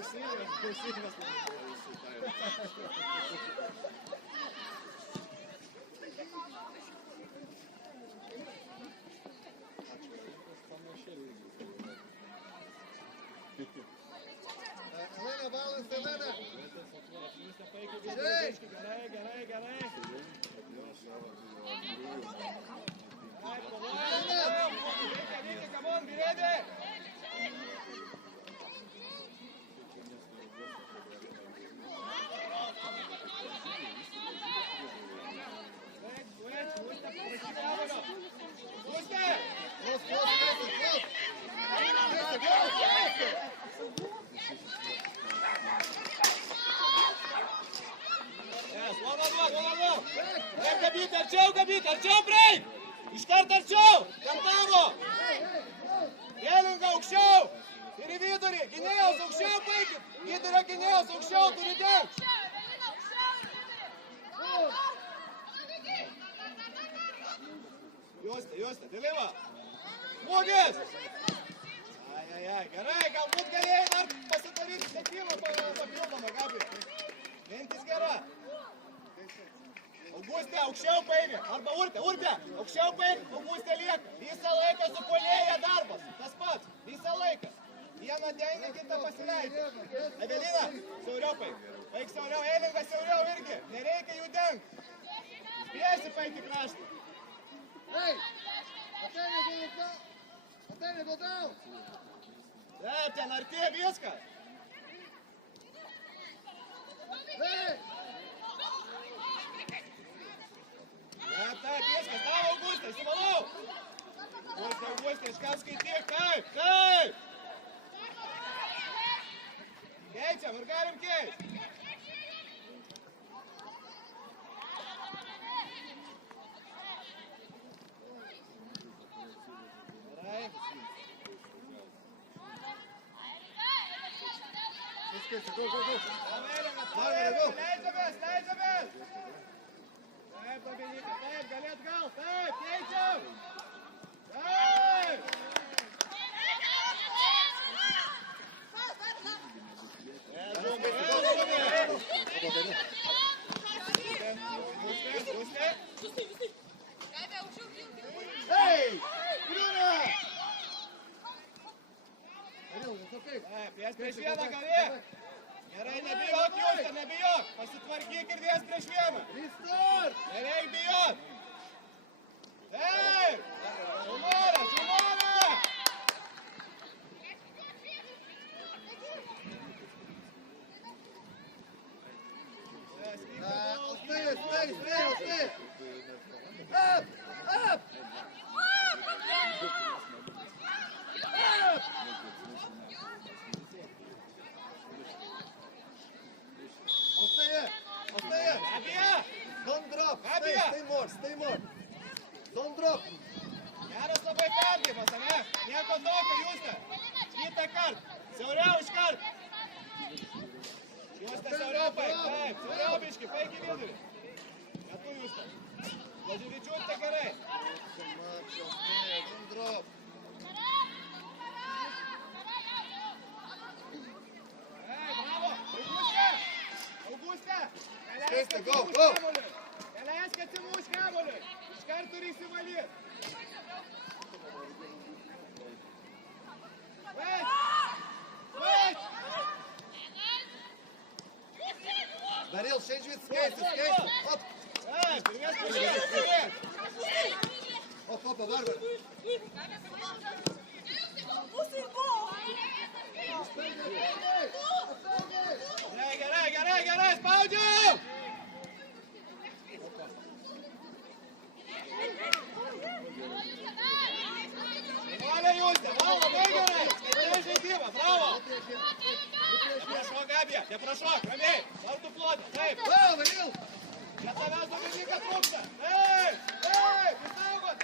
Klausymas Elena, balance, Elena! Gerai, gerai! Come on, be ready! Arčiau prieik! Iškart arčiau! Kantavo! Jėlinga aukščiau! Ir į vidurį! Gynėjas aukščiau paikit! Vidurio gynėjas aukščiau turi dengt! Justė, Diliva! Smūgis! Ai, gerai, galbūt galėjai dar pasidaryti sekimą papildomą, Gabi. Mintis gera. Augustė, aukščiau paėmė. Arba Urtė, aukščiau paėmė. Augustė lieka. Visą laiką su puolėja darbas. Tas pats. Visą laiką. Vieną dengia, kitą pasileidžia. Evelina, siauriau paik. Paik siauriau, Eilinga siauriau irgi. Nereikia jų dengt. Spėsi paik į kraštą. Hey! Atene, go down! Taip, ten artė viskas. Hey! Taip, viskas, tavo Augustė, įsimanau! Augustė, iškart skaityk, taip! Keičiam, ir galim keist! Gerai. Viskas, go! Leidžiamės! Taip, Dominika, taip, galėt gal, taip, keičiam! Taip! Hei! Griūna! Taip, prieš vieną gali! Gerai, nebijok, Justė, nebijok! Pasitvarkyk ir vies prieš vieną! Nereik bijot! Taip! Šumora! Stay! Up! Don't drop! Stay more! Don't drop! Geras labai perdimas, ane? Nieko tokio, Justė! Kitą kartą! Siauriau iškart! Justė, siauriau paik! Taip, siauriau biški, paik į vidurį! Metu, Justė! Blaževičiūtė gerai! Don't drop! Ei, bravo! Augustė! Skaisti, go! Neleisk atsimuš kamuoliui! Iškart turi įsivalyti! Wait! Daril, change with skaisti! Up! Ei, pirmės! Op, Barbar! Gerai, spaudžiu! Valia Justė, labai gerai! Skaitai žaidimą, bravo! Neprašok, Gabija, neprašok, ramiai! Vartų plotą, taip! Prie tavęs Dominika trūksta! Taip!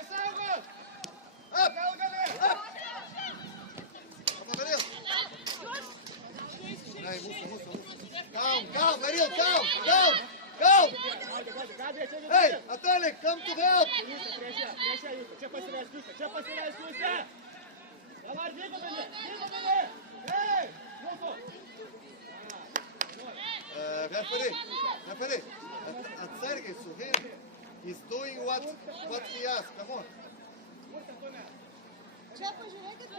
Įsaugot! Gal gali! Calm, Daril, calm! Hey, Atalik, come to help! Čia pasileisk Justė! Dabar vyko mane! Ei, mūsų! Referee. Atsargiai su him. He's doing what he asks. Come on. Čia pažiūrėkit,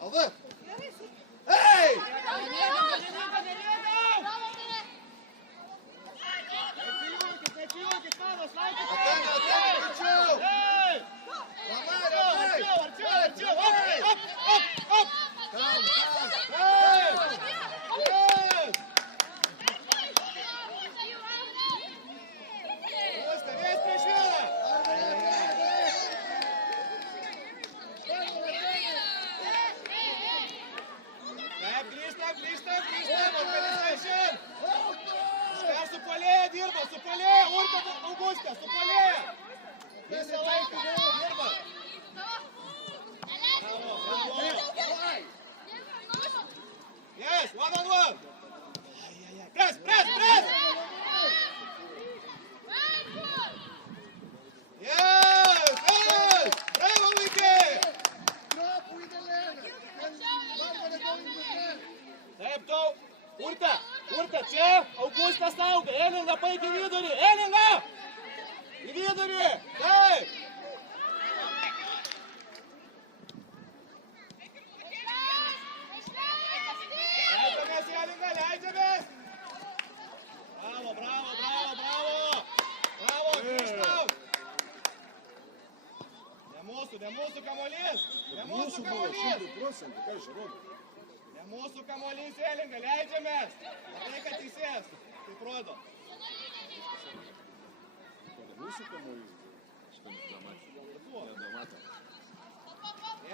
Alva! Hey! Su polėja, Urte, Augustė, su polėja. Visą laiką, dirba. Yes, one on one. Press. Yes, bravo, vaikai. Taip, tau. Urte, čia Augustas auga. Elinga, paik į vidurį. Elinga! Į vidurį. Taip. Leidžiamės, Elinga, leidžiamės. Bravo. Bravo, grįžtam. Ne mūsų kamuolys. Mūsų buvo 100%, ką iš rodo? Mūsų kamuolys, Elinga, leidžiamės. Tai, kad teisės, taip rodo. Mūsų kamuolys. Nedamatė.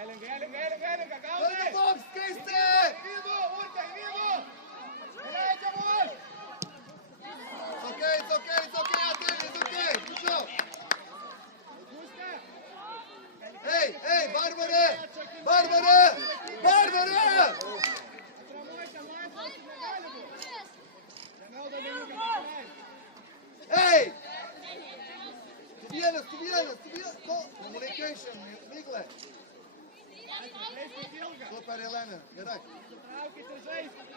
Elinga, gaudai. Toks skaisti! Į vidų, Urte, į vidų. Leidžiam už. It's okay, Atėlė, it's okay. Good job. Hey, Barbara! Hey! Tu vienas. Communication, Miglė. Super, Elena, gerai. Traukit ir žaiskit.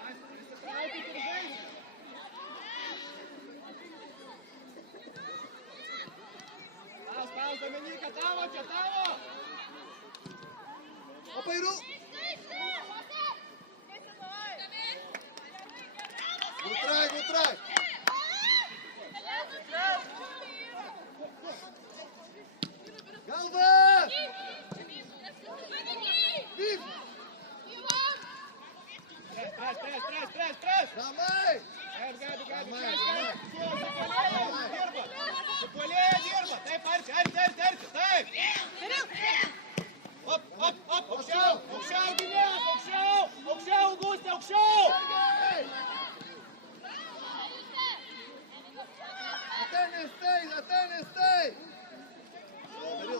Spaus, Dominika, tavo. Opairu! Good try. Galva! Viv! Press! Ramai! Gabi! Su polėja dirba! Taip, arti! Taip! Op! Aukščiau, gynėjas! Aukščiau, Augustė, aukščiau! Atene, stay! Bravo!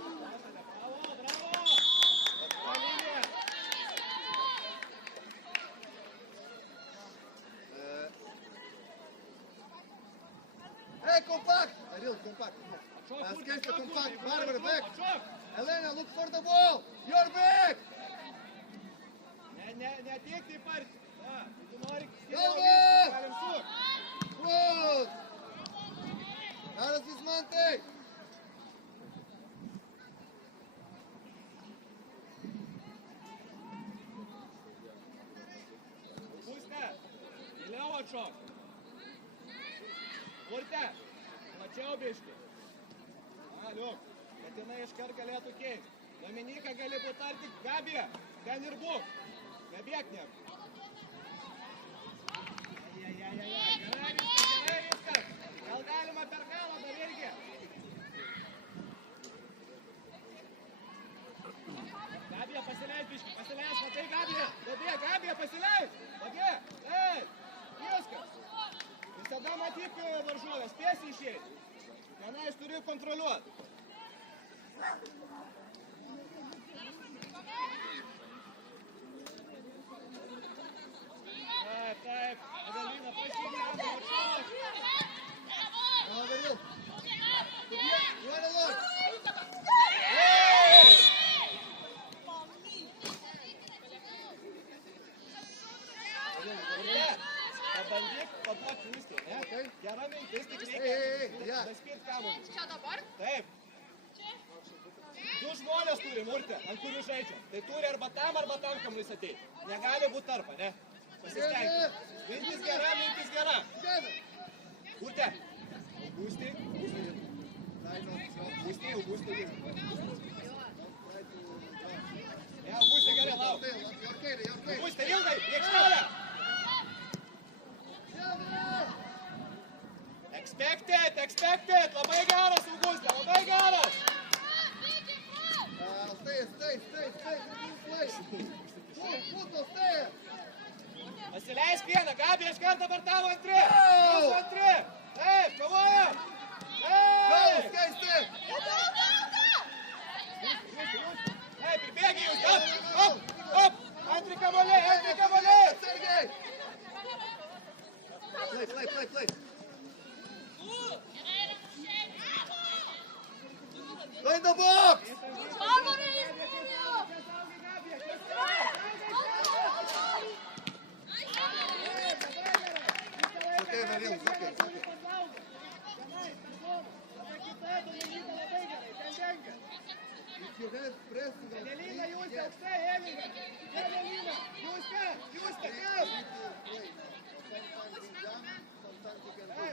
Hey, compact! Ariel, compact. Skaisti, compact. Barbara, back. Elena, look for the ball. You're back. Neateik taip arti. Jeigu nori, galim suk. Good. Geras Vismantai. Pūste. Giliau atšok. Urte. Plačiau biškį. Liuk. Bet jinai iškart galėtų keisti. Dominika gali patarti, Gabija, ten ir būk. Nebėk niek. Gerai viskas. Gal galima per galą dar irgi. Gabija, pasileis biškį, matai Gabija. Gabija, pasileis. Ei, viskas. Visada matyk varžovės, tiesiai išeiti. Vienais turi kontroliuoti. Taip. Evelina, pasigyvena, atšok. Bravo, you are alone. Hey! žmonės turim, Urte, ant kurių žaidžiam. Tai turi arba tam kamuolys ateiti. Negali būti tarpa, ne? Pasistengti. Mintis gera. Urte. Augustį. Ne, Augustį gerai, lauk. Augustį, ilgai, į aikštelę. Expected. Labai geras, Augustė, labai geras. Pasileisk vieną, Gabi, iš karto per tavo antri. Taip, kovojam. Taip, pribėgi jūs, hop. Antri kamuoliai. Play. Play in the box! Okay, Maril, okay. If you have press, Evelina, Justė, aukštai, Evelina, Justė, kam?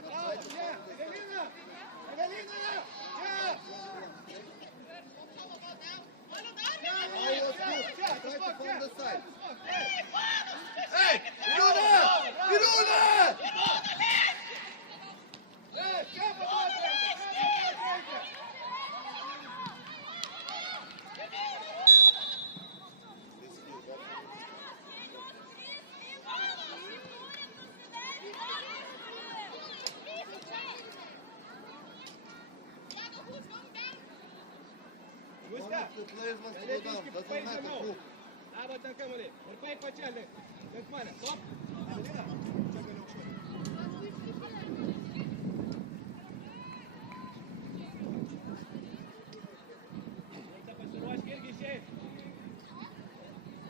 Bravo, čia, Evelina, čia! Hey, Iruna! The players must go down, doesn't matter who. Arba ten kamuoliai. Ir paik pačielį. Link mane. Stop. Evelina. Čia gali aukščiau. Reikia pasiruošti irgi išeit.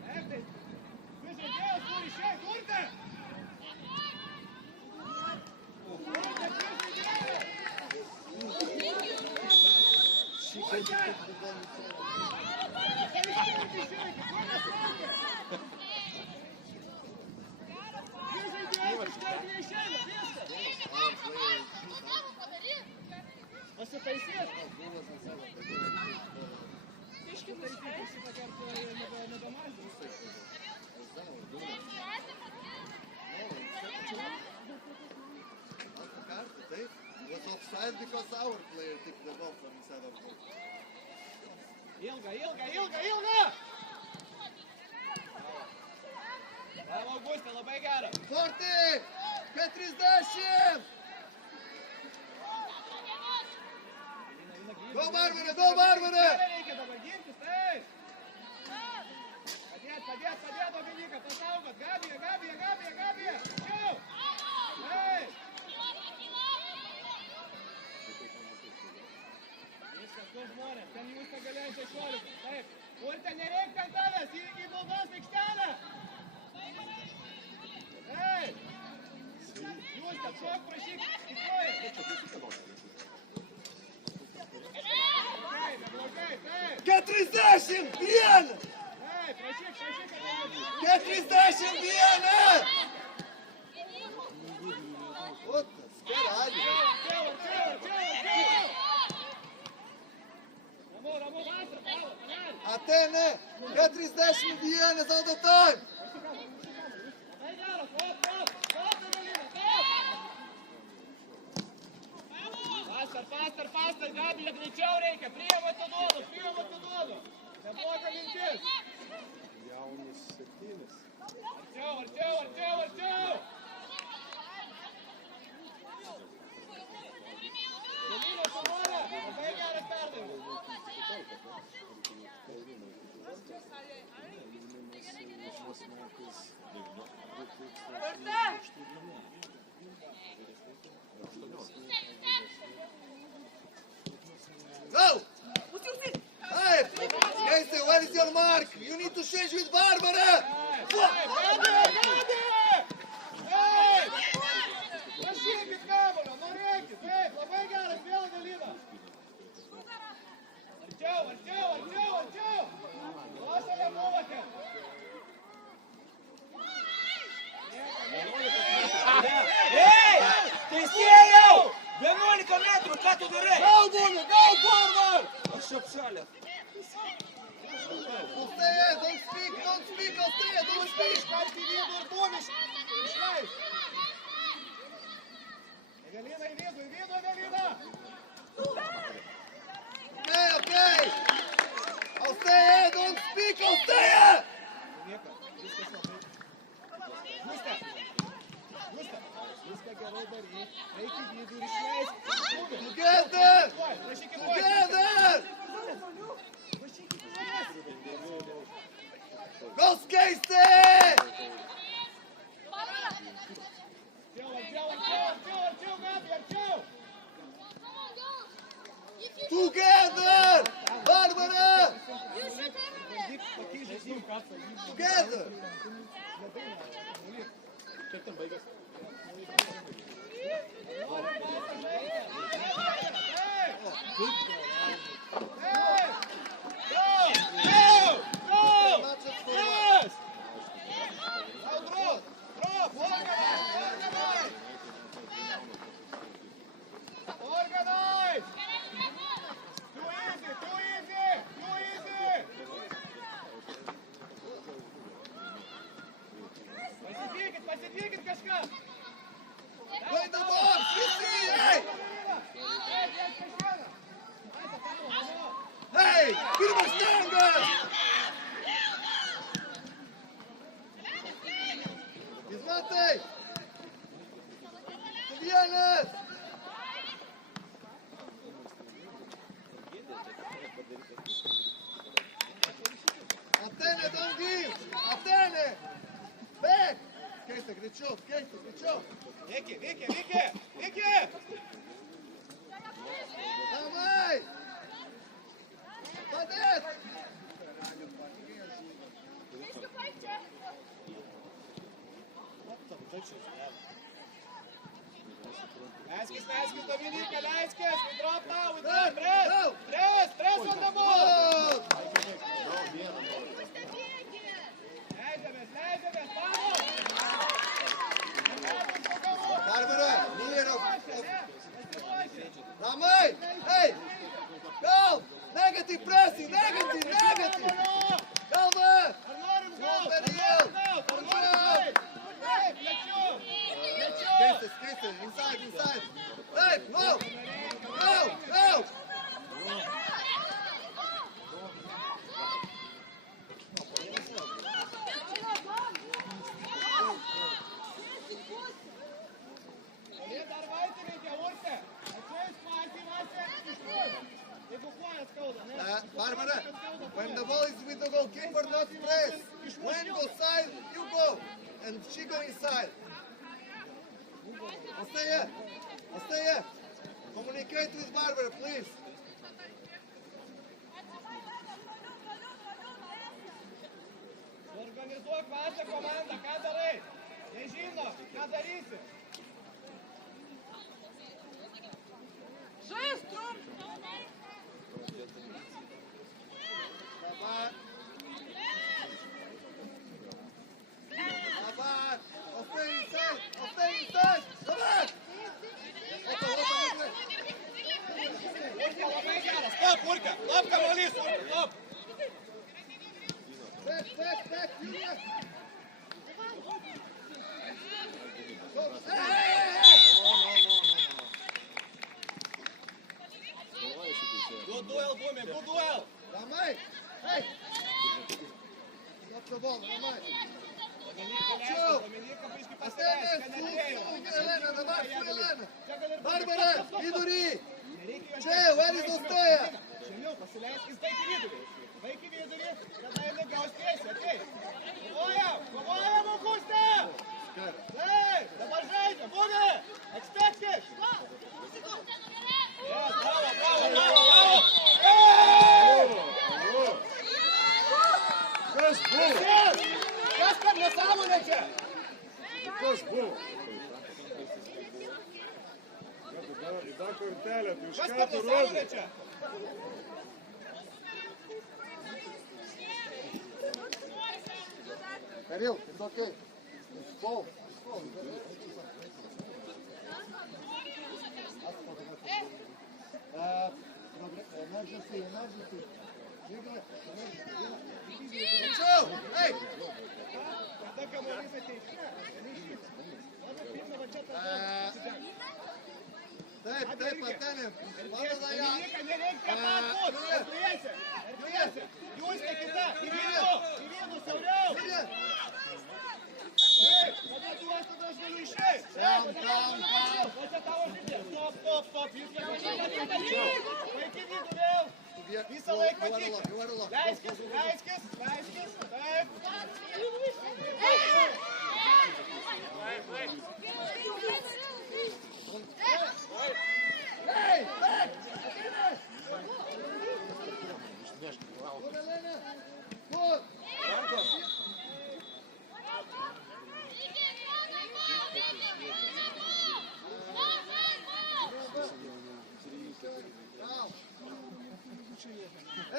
Taip, tai. Vis žaidėjas turi išeit. Urte! Pasitaisės. Iški taisyti šitą kartą nebemažins. It was offside because our player took the ball from inside of goal. Ilga! Bravo, Augustė, labai gera. Forti! 40! Go, Barbara! Reikia dabar gintis, taip. Padėt, Dominika, pasaugot. Gabija. Čia! Taip. Viskas, kur žmonės, ten jūs pagalėjom 16. Taip. Urte, nereik ant tavęs, į baudos aikštelę. Taip. Jūs atšok, prašyk, įkoja. Neblogai, taip. 41! Taip, prašyk. 41! Putas, caralho! Ramu, vasara, bravo. Até, né? 41 all the time! Vai, garas, volta, Evelina, Faster, Gabija, greičiau reikia, priima tų duodų. Nebloga mintis. Jaunas 7. Arčiau. Evelina, Samora, labai geras perdavimas. Go! Hey! Casey, where is your mark? You need to change with Barbara! Prašykit kamuolio, norėkit, taip, labai geras, vėl Evelina. Arčiau. остає, don't Пусть стоишь, speak! Марти, виду, и думаешь. Мешаешь. Эвелина, и виду, Эвелина. Окей! Остає, don't speak, остає! Века, Лиска смотри. Лиска. Лиска. Лиска, герой, бори. Эйки, виду, решаешь. Together! Защики, бой. Together! Защики, бой. Go, Casey! Артем, Габи, Артем! Together! Bárbara! Такие же снимки. Together! Organize! Too easy, too easy, too easy! Посидвигать, Кашка! Play the box! Hey! Hey! Get him stronger! Изматай! Побьянет! Atene, don't give! Atene! Back! Кейса, Гречов! Кейса, Гречов! Вики, Вики, Вики! Вики! Давай! Молодец! Найскис, Доминика, Найскис! We drop now, we Go, drop! Press! go. Press on the ball! Вот! Лезем, vamos! Bárbara, Nero! Ramay! Hey! Go! Negative pressing! Negative! Negative! Go there! Go, Daniel! Control! Cases, cases! Inside, inside! Hey! Go! Go! Go! Bárbara, when the ball is with the goalkeeper, not press. When go side, you go. And she go inside. Остає! Остає! Communicate with Barbara, please. Organizuok vašą komandą, ką darai? Nežino, ką darysi. Давай. Давай. Остay inside. Остay inside. Давай. Опа, опа, Urka, labai geras. Stop, Urka. Stop, kamuolys, Urka, stop. back, back, back, Julia. Go. Hey, hey, hey. Good duel, Bumi, good duel. Ramay. Hey. Stop the ball, Ramay. Dominika, biški pasileis, čia neatėjo. Елена, давай, Елена. Bárbara, vidurį. Čia, where is Ostoja? Žemiau, pasileiskis, baik į vidurį. Baik į vidurį, tada jinai gaus tiesiai, ateis. Kovojam, Auguste! Taip, dabar žaidžia, Bumi! Expected! Yes, bravo! Kas buvo? Kas per nesąmonė čia? Kas buvo? Į tą kortelę, tu iš Kas ką per tu nesąmonė rodai? čia? Кирилл, it's okay. Ball. Emergency. Hey! Taip, Artėnė. Dominyka, nereikia pat būt. Erdvėse. Jūs ne kita. Į vidų, siauriau. Taip, tada duos, tada aš galiu išeiti. Tada tavo žaidė. Stop. Jūs nepažinate. Vaikį vidų vėl. Visą laiką matyk. Leiskis. Taip.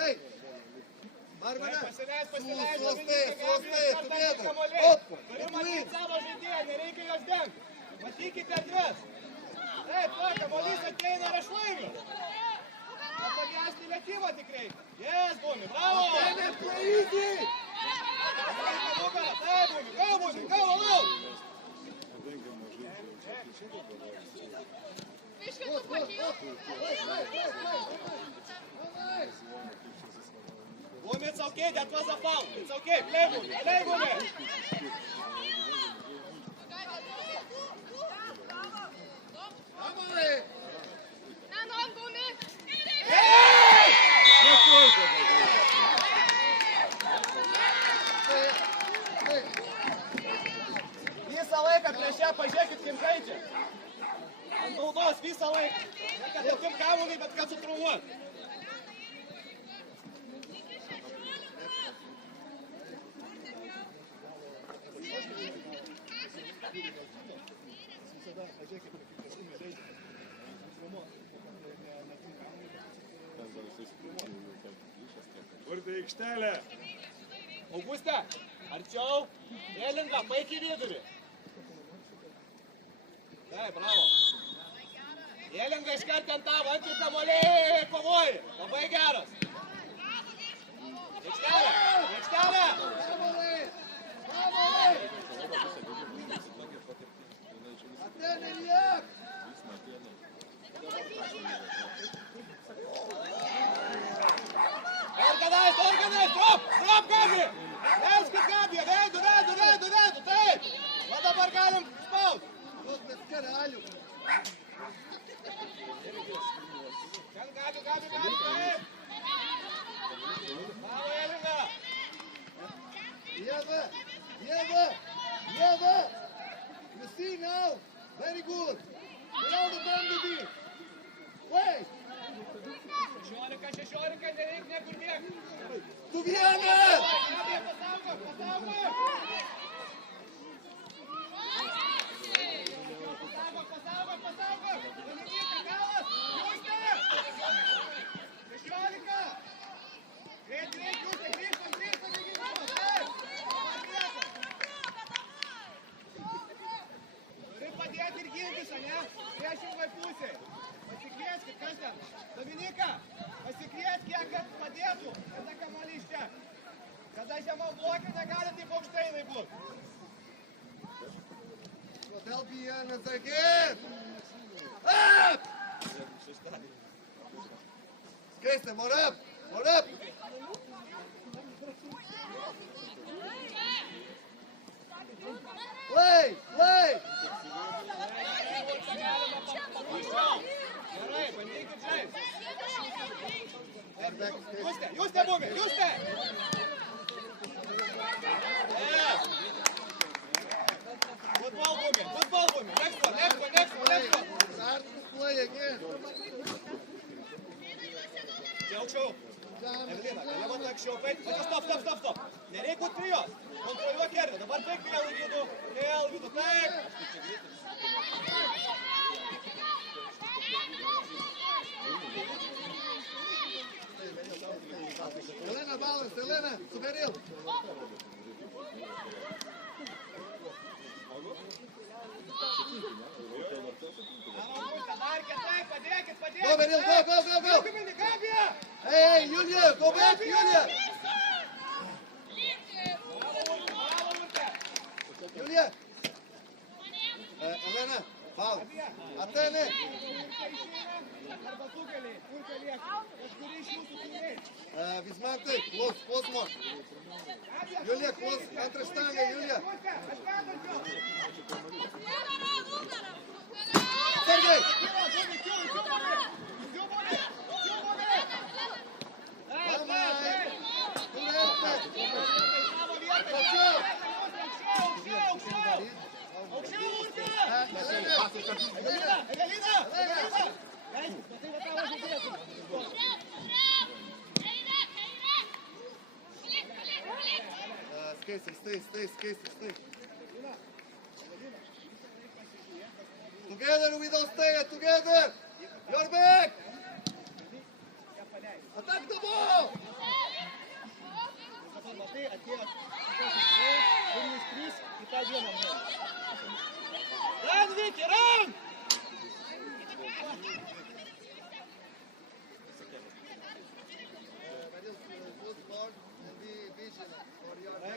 Ei! Barbara! Pasileis, Sostai, tu vietą! Turiu matyti savo žaidėją, nereikia jos dengti. Matykite erdves. Taip, kamuolys ateina ir aš laimiu. Patogesnį lėkimą tik reikia. Yes, Bumi, bravo! Artėnė, plaizy! Taip, Bumi, go, valau! Bumi, it's okay, that was a foul. It's okay, play Bumi. Visą laiką prieš ją pažiūrėkit, kaip žaidžia. Ant naudos visą laiką. Ne kad atim kamuolį, bet kad sutraumuot. Vartai aikštelę. Auguste, arčiau. Elinga, paik į vidurį. Taip, bravo. Elinga iškart ant tavo, antį kamuoliai kovoji. Labai geras. Aikštelė. Artėnė, liek! Organize, drop, Gabi! Leiskit Gabi, vedu, taip! Va dabar galim spaust. Duok mes karalių. Ten Gabi, taip! Bravo, Elinga! Ieva! You see now? Very good. Vėl dabar didį. Wait! 16, nereik niekur bėgti. Tu vieną! Gabi, pasaugok! Dominyka, galas! Justė! 16! Greit, Justė, grįžtam, lygiai taip! Turi padėti ir gintis, ane? Priešingai pusėj. Pasikvieskit, kas ten? Dominyka, pasikvieskit, kad padėtų. Kada kamuolį iš čia. Kada žemiau blokė, negali taip aukštai jinai būt. Kodėl vienas again? Up! Skaiste, more up! Play! Gerai, bandykit žaist. Justė, Bumi, Justė! Football, Bumi. Next one. Start to play again. Čia aukščiau. Evelina, galėvo anksčiau paeit. Stop. Nereik būt prie jos. Kontroliuok erdvę. Dabar paik vėl į vidų. Taip. Elena, balance, Elena, suveril. Go, Beril, go! Hey, Julia, go back, Julia! more. Julia, close, contra štangą, Julia. Sergej! Stay. Together we don't stay, together! You're back! Attack the ball! Run, Vicky, run!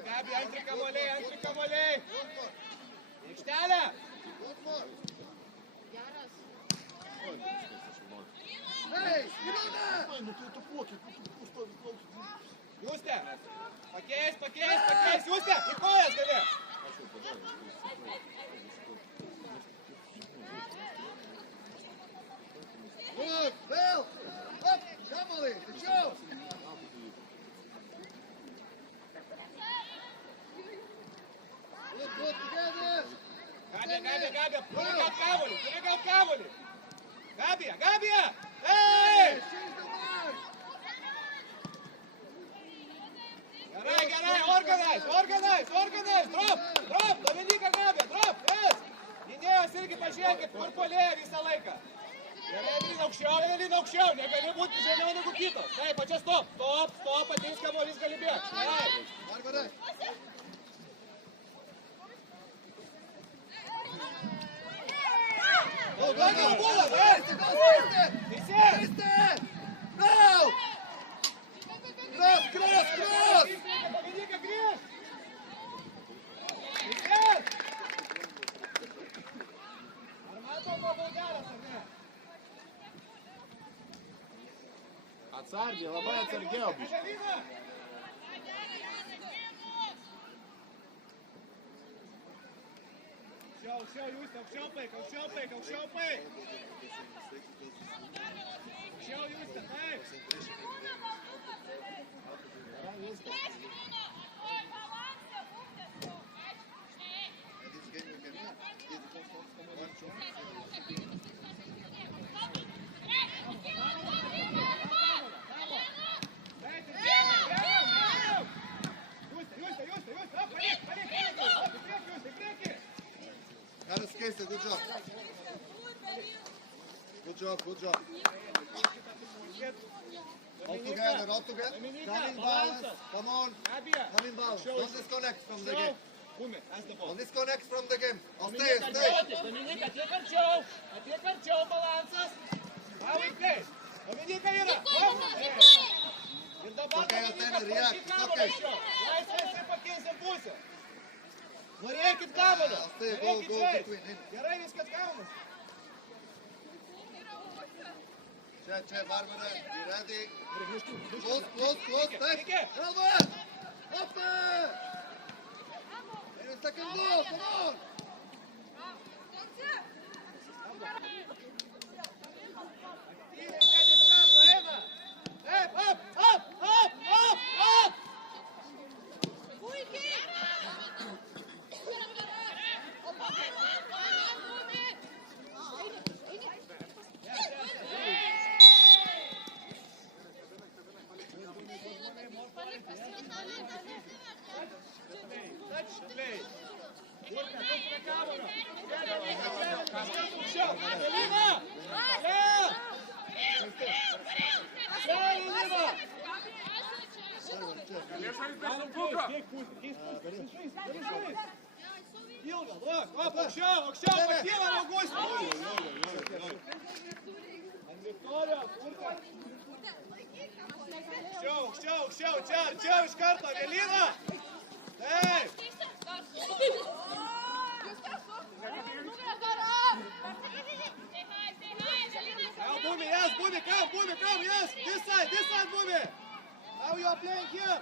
Gabi, antri kamuoliai! Aikštelė! Hey, Ilona! Justė! Pakeis! Justė! Į kojas gali! Good, Bill! Up, Kamali, the show! Good, together! Gabi! Turi gaut kamuolį! Gabija! Hey! Change the mark! Gerai, organize! Drop! Dominika Gabija, drop! Yes! Gynėjos irgi pažiūrėkit, kur puolėja visą laiką. Gerai, Evelina aukščiau, negali būti žemiau negu kitos. Taip, pačia stop, ateis kamuolys gali bėgti. Barbara! Pagal būlą, Teisė! Now! Cross! Dominika grįž! Teisės! Ar matom labai geras, ar ne? Atsargiai, labai atsargiau. Evelina! Aukščiau, Justė, aukščiau paik! Aukščiau, Justė, taip! Gotta skate, good job. Good job. All together. Come in balance. Come on. Come in balance. Don't disconnect from the game. Don't disconnect from the game. Stay. Dominika, atiek arčiau balansas. Vaikai. Dominika yra. Ir dabar Dominika prašyk kamuolį. Laisvai pakeisim pusę. Norėkit kamuolio. Gerai viskas kamuolis. Čia, Barbara, you ready? Close, take. Elva! Up there! And a second goal, come on! Up! Aukščiau, pakyla Augustas. Ant Viktorijos, Aukščiau, čia iš karto, Evelina. Taip. Come, yes. This side, Bumi. Now you are playing here.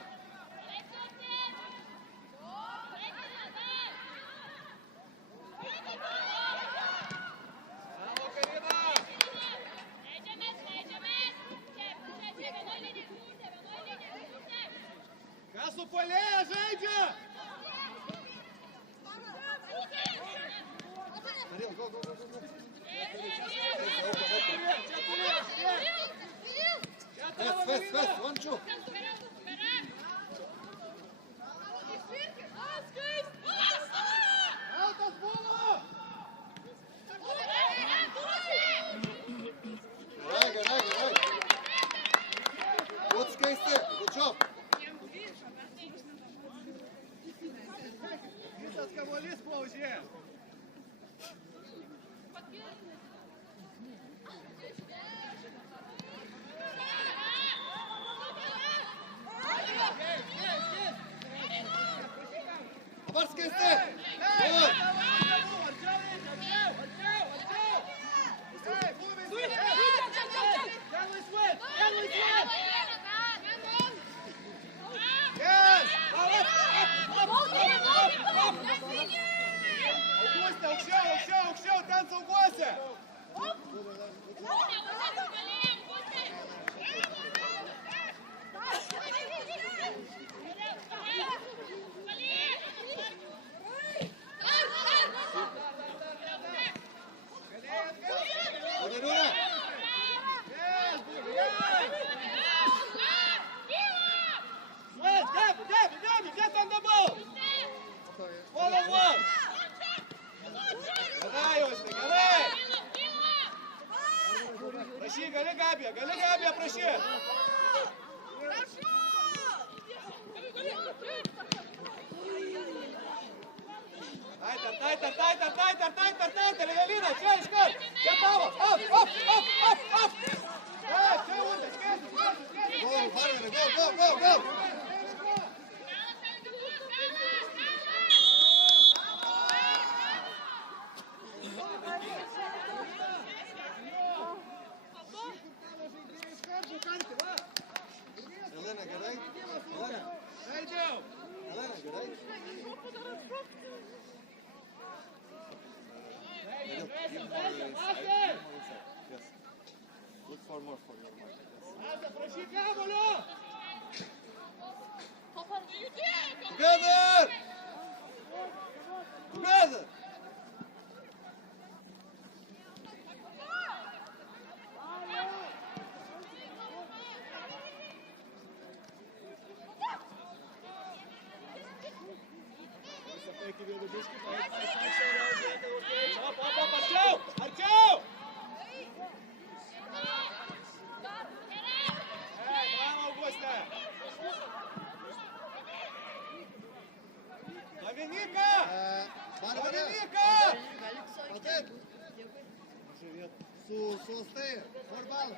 Kas su puolėja žaidžia? Kirill, go. Fast, 1-2. Autas buvo! Gerai. Good skaisti, good job. Visas kamuolys plaužė. Dabar skaisti. Good. Aukščiau, ten sauguose. Get on the ball! One on one! Gerai, Jostai, gerai! Prašyk, gali Gabija, prašyk! Taitar, Evelina, čia iškart! Čia tavo! Up! Taip, čia Urdas, skėsis! Go, Farmeri, go! Elena, gerai? Žaidžiau! Elena, gerai? Yes. Look for more for your mark. Asa, prašyk kamuolio! Together! Arčiau! Bravo, Auguste! Dominika! Taip. Sustai. Formal.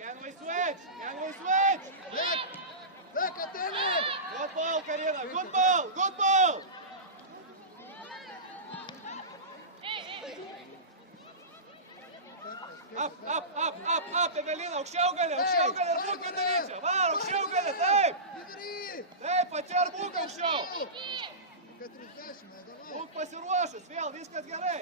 Can we switch? Back, Atene. Good ball, Karina. Good ball. Up, Evelina, aukščiau gali, ir būk viduryčia. Var, aukščiau gali, taip. Taip, pačia ir būk aukščiau. Būk pasiruošus, vėl viskas gerai.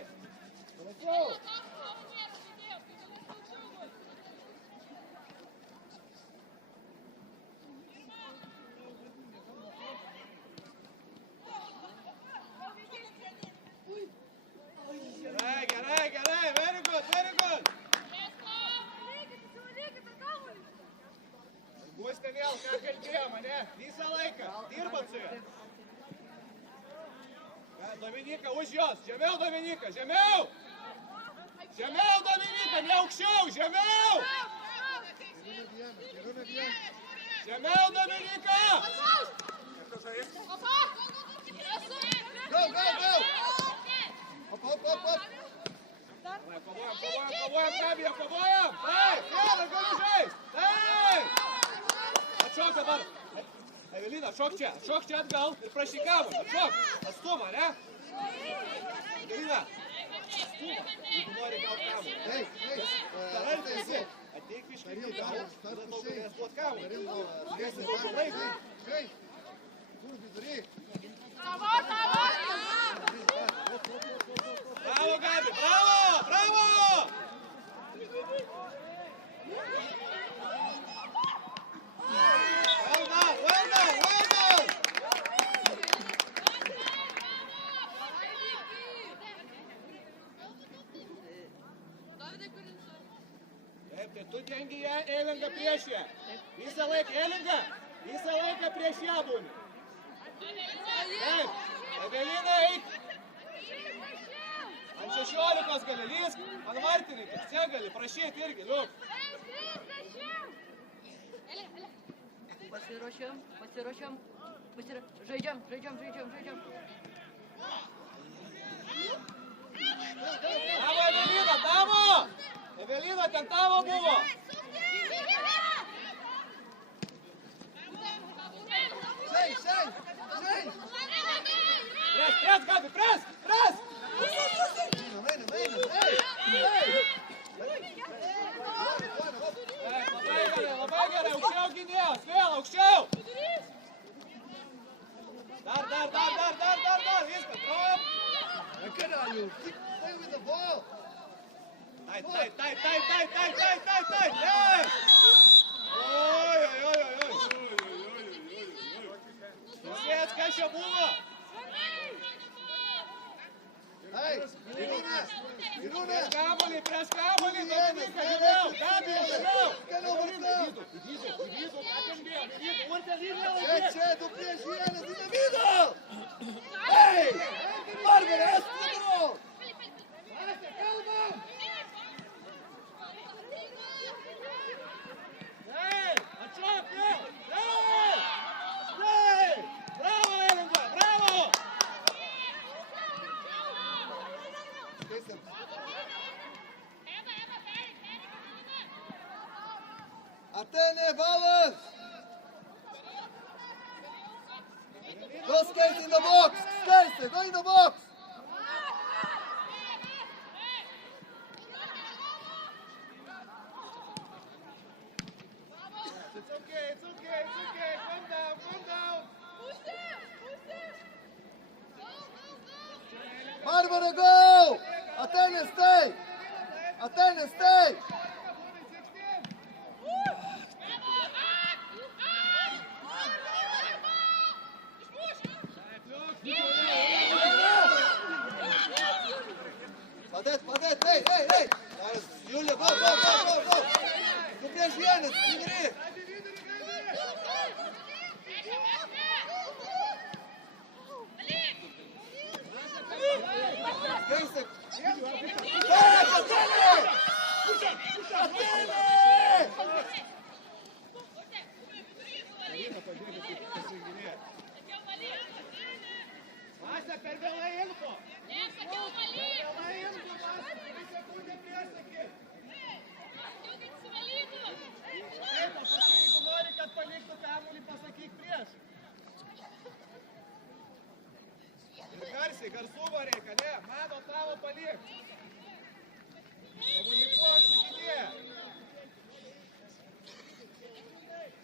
Gerai, very good. Guste vėl, ką kalbėjom, ane? Visą laiką, dirbat su juo. Dominika, už jos, žemiau Dominika, žemiau, ne aukščiau, žemiau! Žemiau Dominika! Go! Up. Kovojam, Gabija, kovojam! Taip, gali žaist! Taip! Atšok dabar. Evelina, šok čia atgal ir prašyk kamuolį. Atšok, atstumą, ne? Evelina, atstumą, jeigu nori gauti kamuolį. Darai visi. Ateik biškį, tada tau galės duot kamuolį. Turėsi daugiau laiko. Bravo, Gabi! Arčiui, bravo, bravo! Well done, well done, well done! Taip, tai tu dengi ją Eilingą prieš ją. Visą laiką prieš ją būni. Taip, Evelina eik. Ant 16 gali lysk, ant vartininkas, čia gali prašyti irgi, liuk. Pasiruošiam. Žaidžiam. Tavo, Evelina, tavo! Evelina, ten tavo buvo! Žaidž! Pres, Gabi, pres! Labai gerai, aukščiau gynėjos, vėl aukščiau! Dar, viskas, drop! Caralho, stay with the ball! Taip! Yes! Oi! Žiūrėt, kas čia buvo? Hey, Irūnas! Prieš kamuolį, Dominika, žemiau! Gabi, žemiau! Įvydu, ką kalbėjom? Urte, lygą laikyti! Čia, tu prieš vienas, į vidų! Hey! Barbara, estudro! Hey! Atšok, vėl! Hey! Bravo, Eilinga, bravo! Atene, balance! Go skate in the box! Skate, go in the box! It's okay. Calm down. Barbara, go! Atene, stay! Padėt, hey! Julia, go! Tu prieš vienas, Ingri! Keisik! Vasa, per vėlai ilgo. Sekundė prieš sakyk. Taip, paskui, jeigu nori, kad paliktų kamuolį, pasakyk prieš. Ir garsuvo reikia, ne? Mano tavo palik. Komunikuok su gynėja.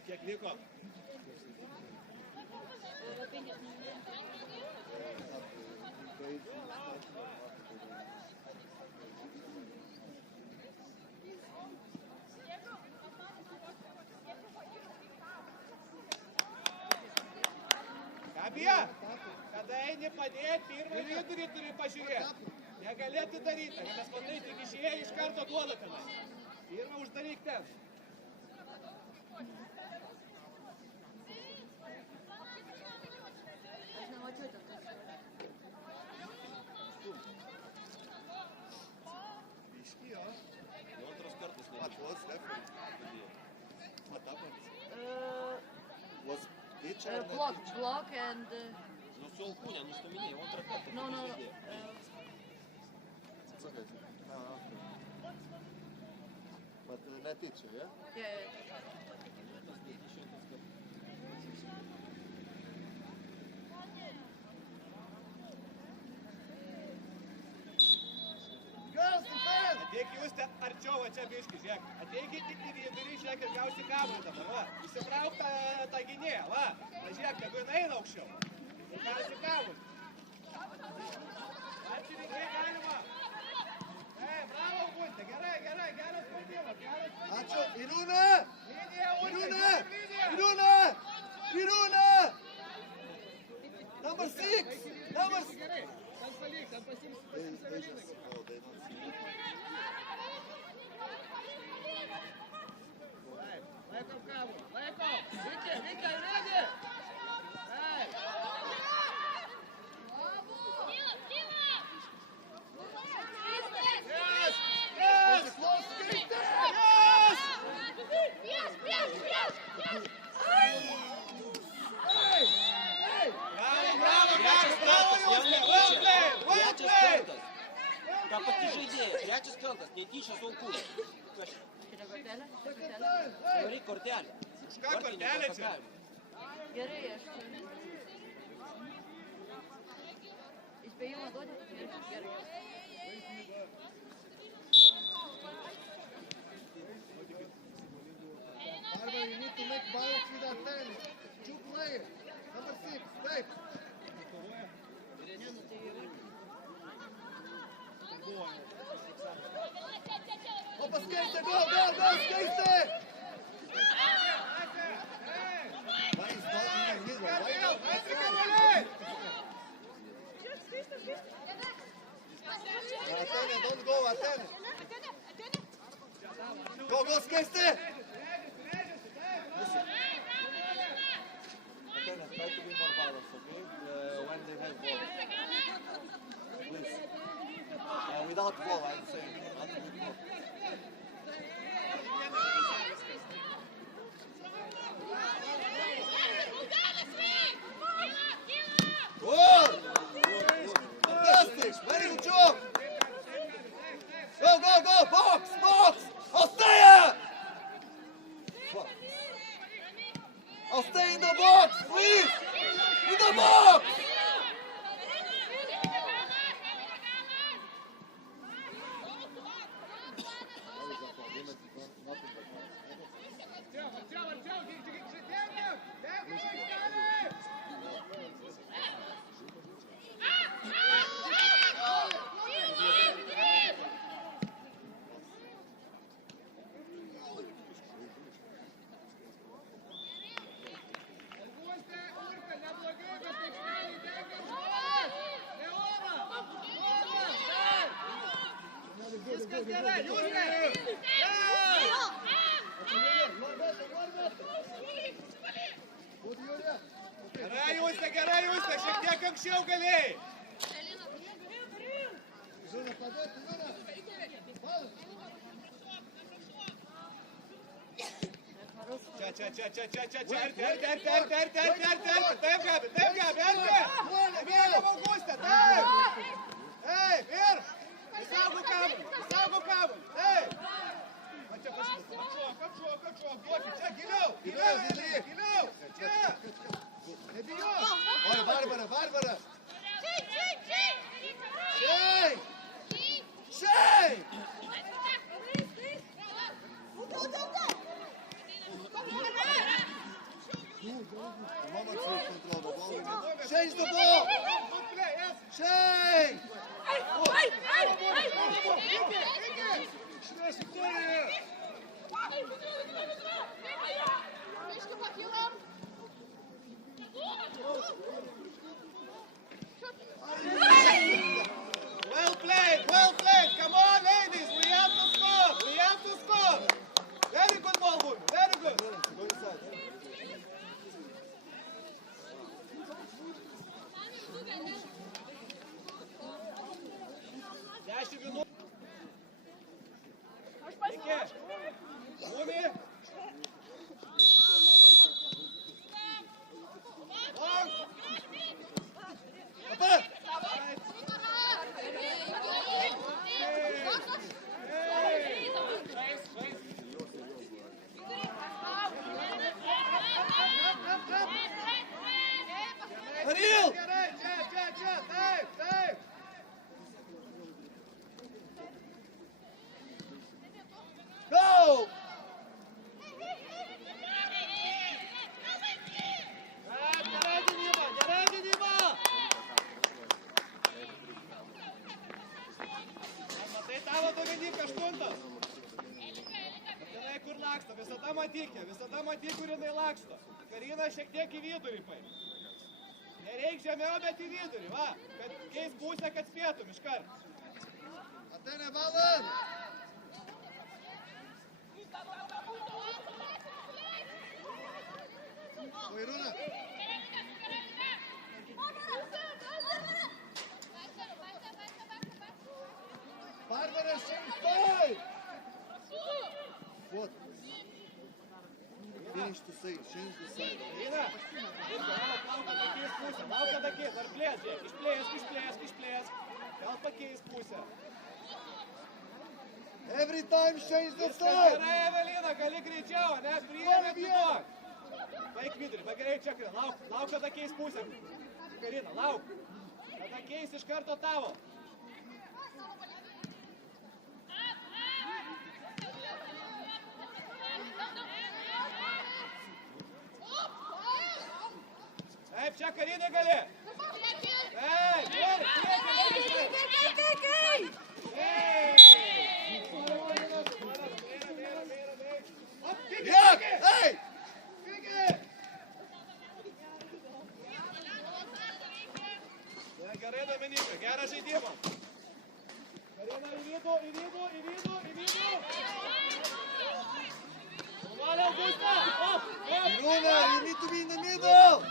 Kiek liko? Gabija, kada eini padėti, pirmą vidurį turi pažiūrėti. Negali atidaryti, nes matai, tik išėjai iš karto duoda tenai. Pirmą uždaryk ten. Block and... Nu su alkūne nustaminėjai, antrą kartą. No. Bet netyčia, ja? Yeah. Ateik jūs ten arčiau, va čia biški, žiūrėk. Ateikit į vidurį, žiūrėk, ir gausi kamuolį dabar, va. Įsitrauk tą gynėją, va. Žiūrėk, tegu jinai eina aukščiau. Ir gausi kamuolį. Arčininkai galima. Irūna! Linija, Urte, Irūna! linija! Irūna! Irūna! Number 6! Number 6! Gerai, ten palik, ten pasiims Evelinai. Laikom kavų, laikom! Viki, ready! Hey! Yes! Yes! Trečias kartas. Ta pati žaidėja. Trečias kartas. Netyčia sunku. Čia kortelė? Kortelė? Varyk kortelę. Už ką kortelė čia? Gerai, aš čia. Įspėjimą duodi? Gerai. Barbara, you need to make balance with our 10. 2 players. Number 6, take. Opa, Skater, go, Skater! Why is ball in my middle? Atene, don't go, Atene. Go, Skater! Listen. Atene, try to be more balanced, okay? When they have ball. Please. Without ball, I'm saying. Not with ball. Good! Fantastic! Very good job! Go! Box! I'll stay here! I'll stay in the box, please! In the box! Gerai, Juste, šiek tiek anksčiau galėjai. Čia, taip, Gabi, Erte! Mėgam Auguste, taip! Taip, ir! Įsaugo kamuolį, taip! Va čia pašytas, apšok, duokit, čia, giliau, čia! Nebijok! Oi, Barbara! Shea! Change the ball! Shea! Well played! Come on, ladies! We have to score! Very good ball, Wood. Very good. Go inside. 10 minut. Iki. Umi. Long. Dabar! Ariel! Gerai, čia, taip. Go! Gerai gynybą! Matai, tavo Dominyka 8. Matai, kur kur laksto, visada matyk, kur jinai laksto. Karina šiek tiek į vidurį paim. Nereik žemiau, bet į vidurį, va, kad keis pusę, kad spėtum iškart. Atene Balan! Irūna! Barbara, change Вот. Finish the side, change the side. Karina, lauka pakeis pusę, lauka pakeis, ar plės, žiūrėk, išplėsk. Gal pakeis pusę. Every time change the Viskas side. gerai, Evelina, gali greičiau, ne, priėmė atiduok. Baik vidurį, gerai, čia, lauk, kada keis pusę. Karina, lauk. Kada keis iš karto tavo. Taip, čia Karina gali. Taip, gerai, Dominyka, gerą žaidimą. Karina, į vidų. Nuvalė Augustą. Irūna, you need to be in the middle.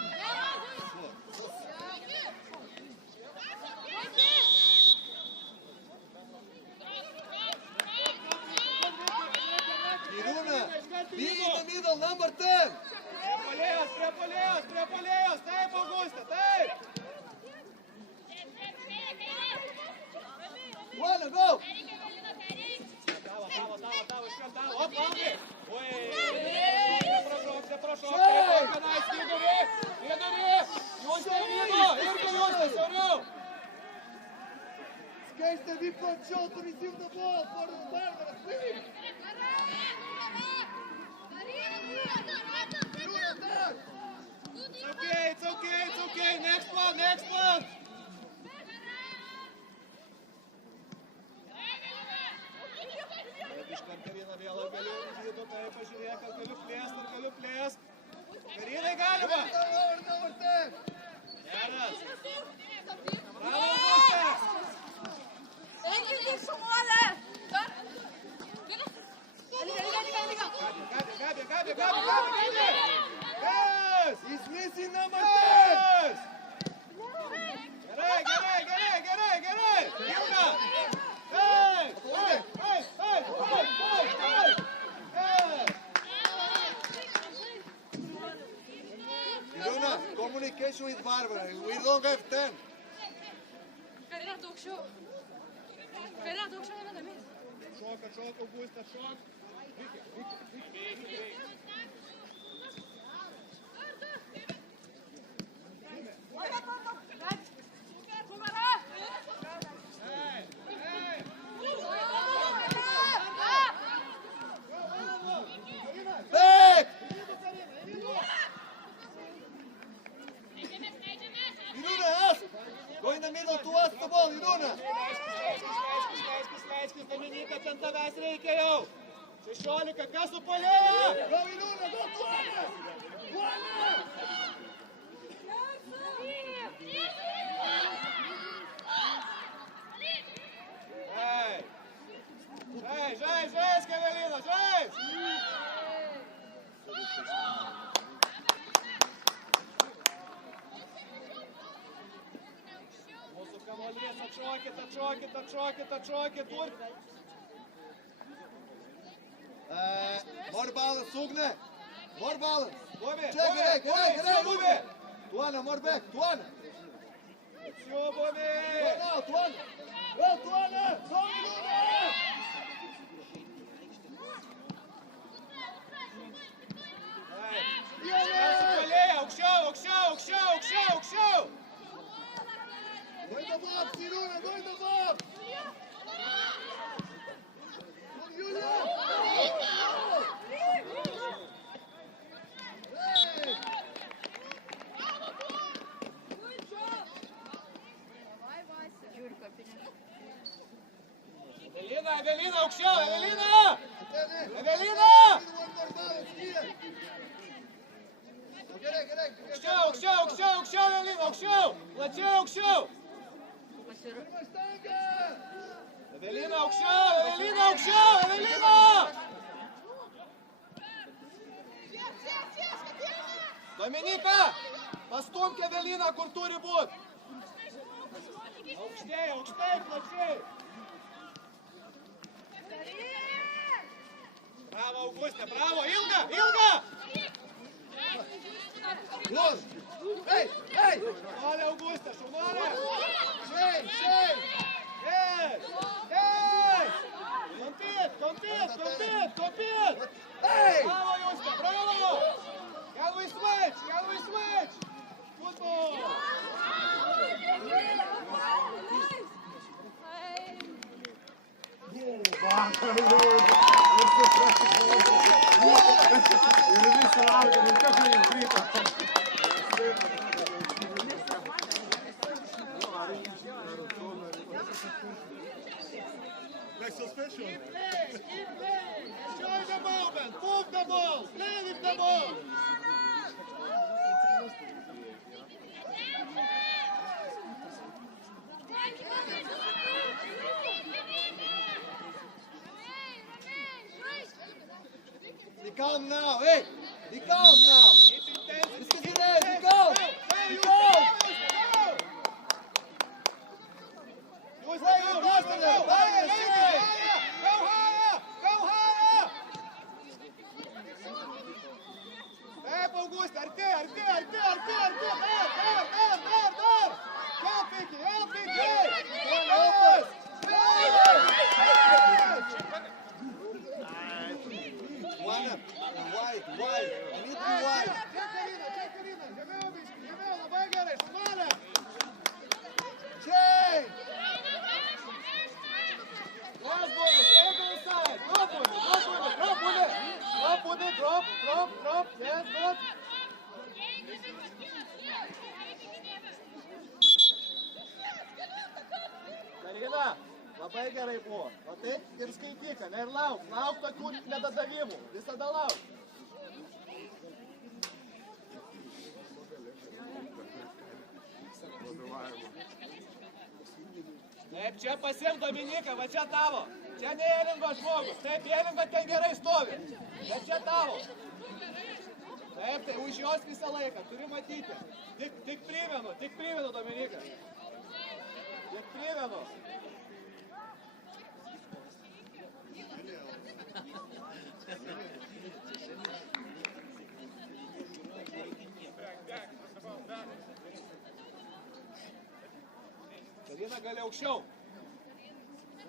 Irūna, be in the middle, number 10. Prie polėjos, taip, Augustė, taip. Wanna go. Tavo, iškart tavo. Op, Algi. Oi, neprašok. Kanais, vidurį. Jūstė vidų, irgi Jūstė, siauriau. Skaiste, be control to receive the ball for the Barbara. Finish. It's okay. Next one. Iškart Karina vėl galiu vidų, tai pažiūrėk, ar galiu plėst. Karinai galima. Number 10. Geras. Bravo, Augustė. Gabi. Yes. He's missing number 10. Gerai. Ilga. Hey. Irūna, communication with Barbara. We don't have 10. Karina, tu aukščiau nebedamis. Šok, Augustė, šok. Back! Irūna, ask! Go in the middle to ask the ball, Irūna! Leiskis, Dominyka, ant tavęs reikia jau. 16, kas su polėja? Go, Irūna, go, Tuana! Žais, Evelina, žais! Mūsų kamuolys, atšokit. More balance, Ugne! More balance! Bobi, Gerai! Tuana, more back, Tuana! Bobi! Go now, Tuana! Go, Tuana! Go, Irūna! Aukščiau! Go in the box, Irūna, go in the box! Go, Julia! Žiūri, kapinė. Evelina, aukščiau, Evelina! Evelina! Aukščiau, Evelina, aukščiau! Plačiau, aukščiau! Evelina, aukščiau! Evelina! Dominika, pastumk Eveliną, kur turi būt. Aukštai, plačiai. Bravo, Augustė, bravo, ilga! Hey! Šaunuolė, Augustė, šaunuolė! Shane! Yes! Compete! Hey! Bravo, Justė, bravo! Can we switch? Football! Ir visą laukia, ir kažkai įkrito. Next suspension. Keep playing! Enjoy the moment! Move the ball! Play with the ball! Be calm now, hey! Be calm now! Keep intensity! Be calm! Go higher! Taip, Augustė, arti! Dar! Help Vicky! One up! Wide! I need to be wide! Karina! Žemiau, labai gerai, šaunuolė! Shane! Yes, boys, stay inside! Drop on it! Drop! Yes, good! Karina, labai gerai buvo. O taip ir skaityk, ne, ir lauk tokių nedadavimų. Visada lauk. Taip, čia pasim Dominika, va čia tavo. Čia ne Elingo žmogus. Taip, Elinga ten gerai stovi. Bet čia tavo. Taip, tai už jos visą laiką. Turi matyti. Tik primenu, Dominika. Tik primenu. Karina gali aukščiau.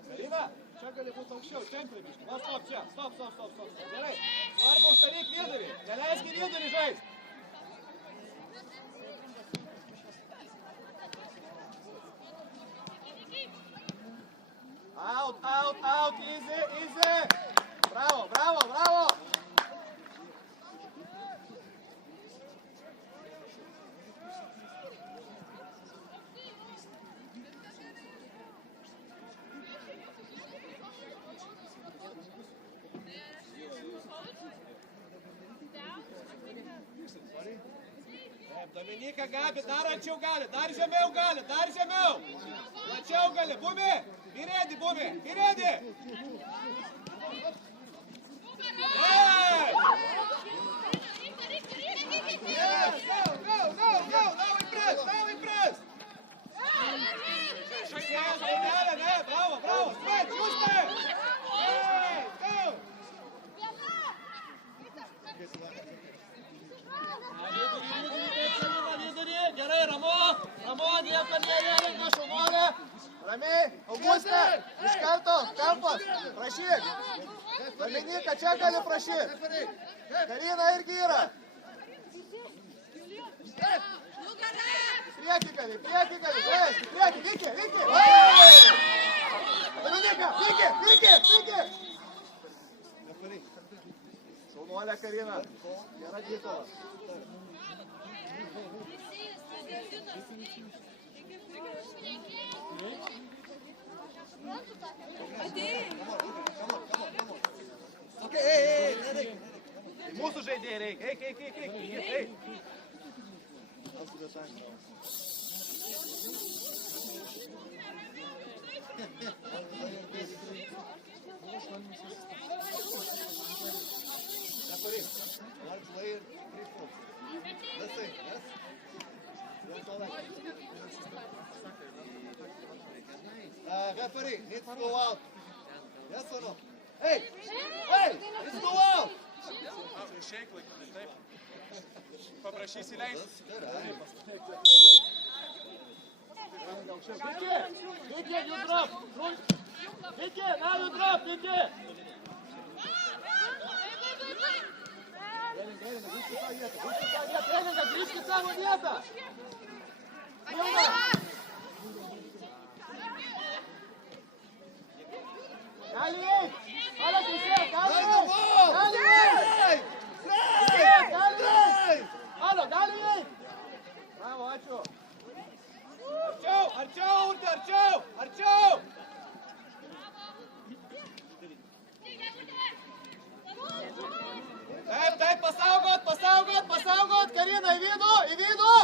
Karina, čia gali būti aukščiau. Centrai biškai. Va, stop čia. Stop. Gerai. Svarbu uždaryk vidurį. Neleisk į vidurį žaist. Out. Easy. Bravo. Dominika Gabi, dar arčiau gali, dar žemiau gali. Plačiau gali, Bumi, be ready. Yes, go, now we press. Yes, ne, bravo, stretch, Justė. Hey, go. Gerai, Ramo, nieko neįrėlinga, šaunuolė. Ramiai, Augustė, iš karto, kampas, prašyk. Dominika, čia gali prašyk. Karina irgi yra. Prieki gali, žaisk, prieki, Viki. Dominika, Viki. Šaunuolė Karina, gera dvikova. reikia. Eik. Referee, one player, 3 points. That's it, yes? That's all right. Referee, needs to go out. Yes or no? Hey! Needs to go out! Išeik laikyti, taip. Paprašysi leisti. Viki, you drop. Viki, now you drop, Viki. Grįžk į savo vietą. Gali eik. Hala, teisėjas, gali eik. Hala, gali eik. Bravo, ačiū. Arčiau, Urte, arčiau. Taip, pasaugot, Karina, į vidų.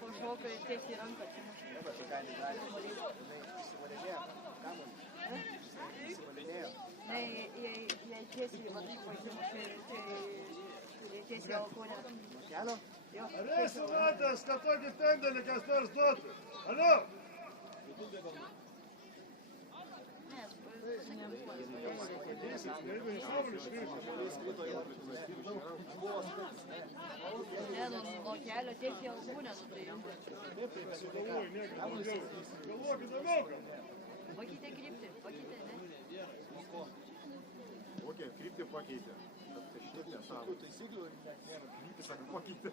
Pašoka ir tiek į ranką. Ne, jei tiesiai tiesiai alkonę. Ar esi matęs, kad tokį pendelį kas nors duotų? Alio? Ne, nuo kelio tiek į alkonę nutraimti. Galvokit daugiau, ką? Pakeitė kryptį, ne? Okei, kryptį pakeitė. Bet kažkiek nesavo. Taisyklių net nėra. Kryptį, sako, pakeitė.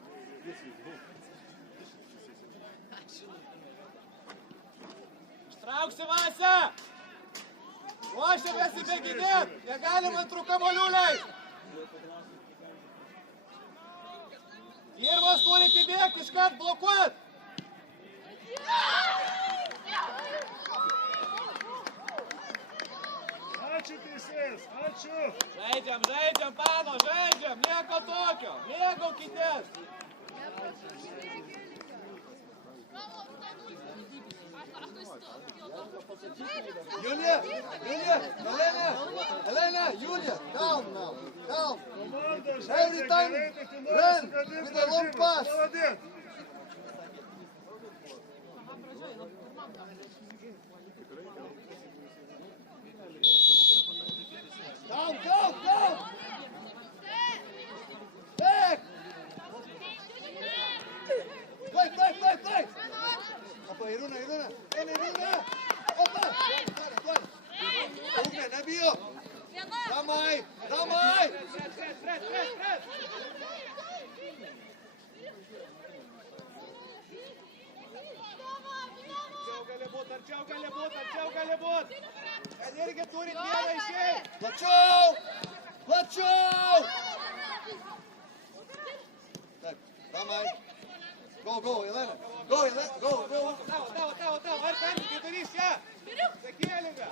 Ištrauksi, Vася! Ruošiamės įbėginėt! Negalim antrų kamuolių leist! Pirmas turi įbėgti, iškart blokuot! Ačiū teisėjas, ačiū! Žaidžiam, Pano, nieko tokio, mėgaukitės! Julia, Elena, Julia, calm now, calm. Komanda Every žaidžia time gerai, tai tu run nori sugadinti with a long varžybas. pass. Молодец! Calm. Back. Play. Apa, Iruna. Opa. Ume, ne bio. Damaj. Arčiau gali būt. Ten irgi turit vieną išėjti. Plačiau. Tak, damaj. Go, Elena. Go. Tavo, ar ten vidury čia? Sekėlinga.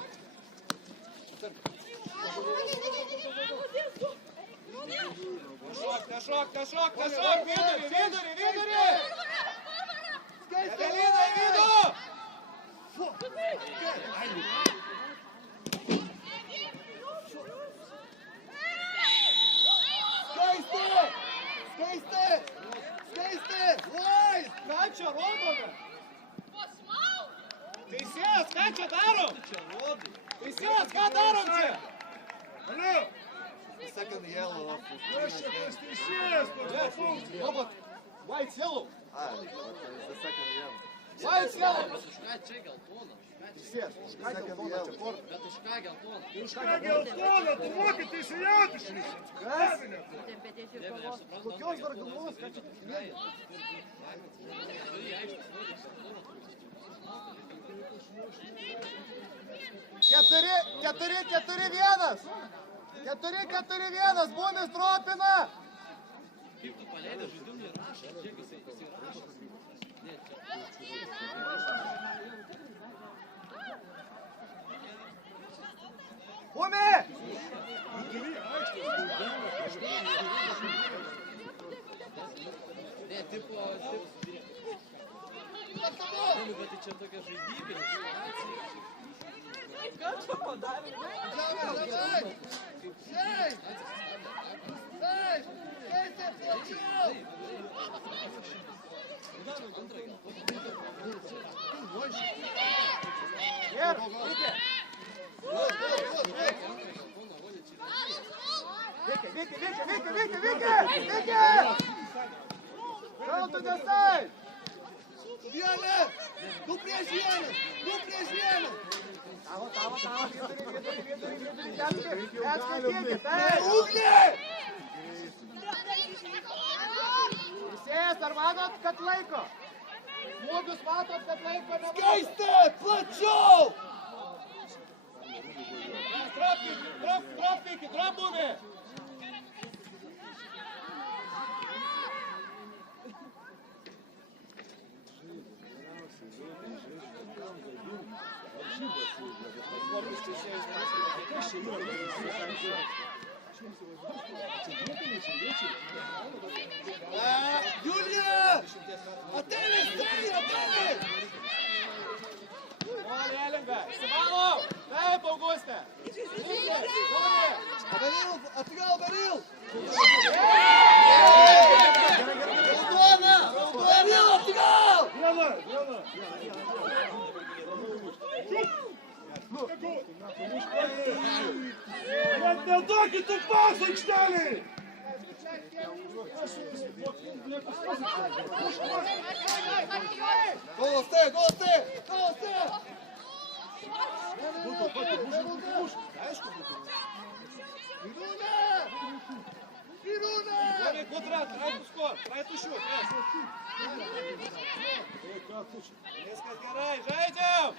Nešok, vidurį. Evelina, į vidų. Skaiste. Wise. Ką čia rodome? Teisėjas, ką čia darom? Teisėjas, ką darom čia? Alio! Second yellow off. Aš čia tas teisėjas, toks funkcija. No, but white yellow. The second yellow. White yellow. Už ką geltoną, tu moki teisėjauti šis. Kabinet. Tempėties ir kovos. Kokios dar galvos, ką čia tikrai? Keturi, vienas. 4-4-1, Bumis tropina. Kaip tu paleidai žaidimą ir rašai, žiūrėk, jisai rašas. Bumi! Ne, tipo... Bet tai čia tokia žaidybinė situacija. Ką čia padarė? Давай! Сей! Сей! Кейте, плачил! Ger, Viki! Viki! Gal tu nesai! Vienas! Du prieš vieną! Tavo, vidurį, Ugnė! Teisėjas, ar matot, kad laiko? Smūgius matot, kad laiko nematot? Skaistė! Plačiau! Drop, Bumi! Julija! Atelė, stai, Atelė! Molį Elinga, Sivalo! Taip, Augustė! Beril, atgal, Beril! Beril, atgal! Net neduokit tik pasą aikštelį! Golas te! Irūna! Kudra, traitų skor, traitų šiuk, Viskas gerai, žaidžiam!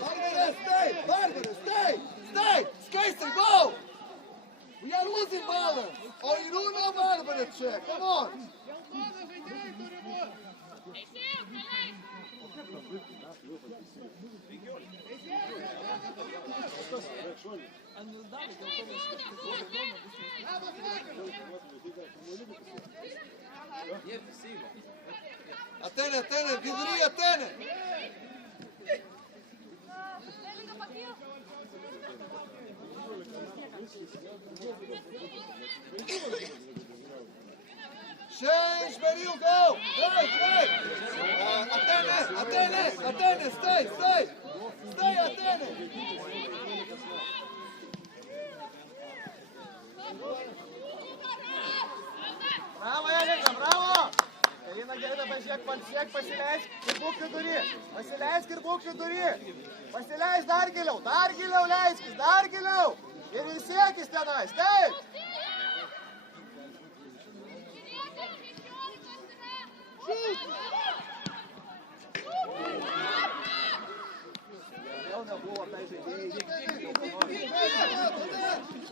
Barbara, stay! Skaistė, go! We are losing balance! O Irūna, Barbara čia, come on! Atene, vidurį, Atene! Change, Beril, go! Right! Atene, stay! Stay, Atene! Bravo, Elinga, bravo! Elina gerai dabar žiūrėk, pasileisk ir būk vidurį. Pasileisk dar giliau leiskis, dar giliau. Ir įsiekis tenais, taip. Jau nebuvo tai žaidėjai.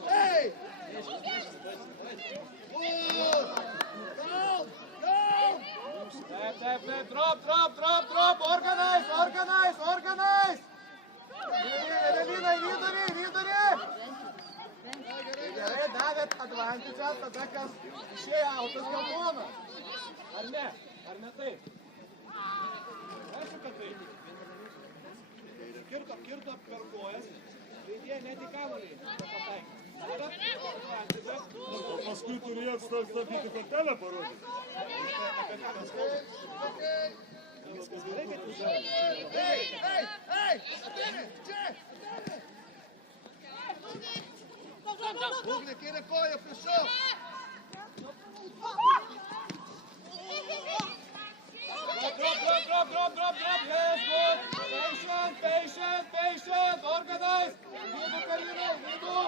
Hey! Taip, drop, organize! Evelina, į vidurį! Gerai, davėt advantage'ą tada, kas išėjo autos geltonas. Ar ne taip? Aišku, kad taip. Kirto per kojas, žaidėjai net į kamuolį nepataikė. O paskui turėjot stabdyti kortelę parodyti. Viskas gerai, kad jūs Hey! Atene, čia! Ugnė, kairė koja, prašau! Drop, yes, good! Patient, organize! Vidų, Karina, vidų!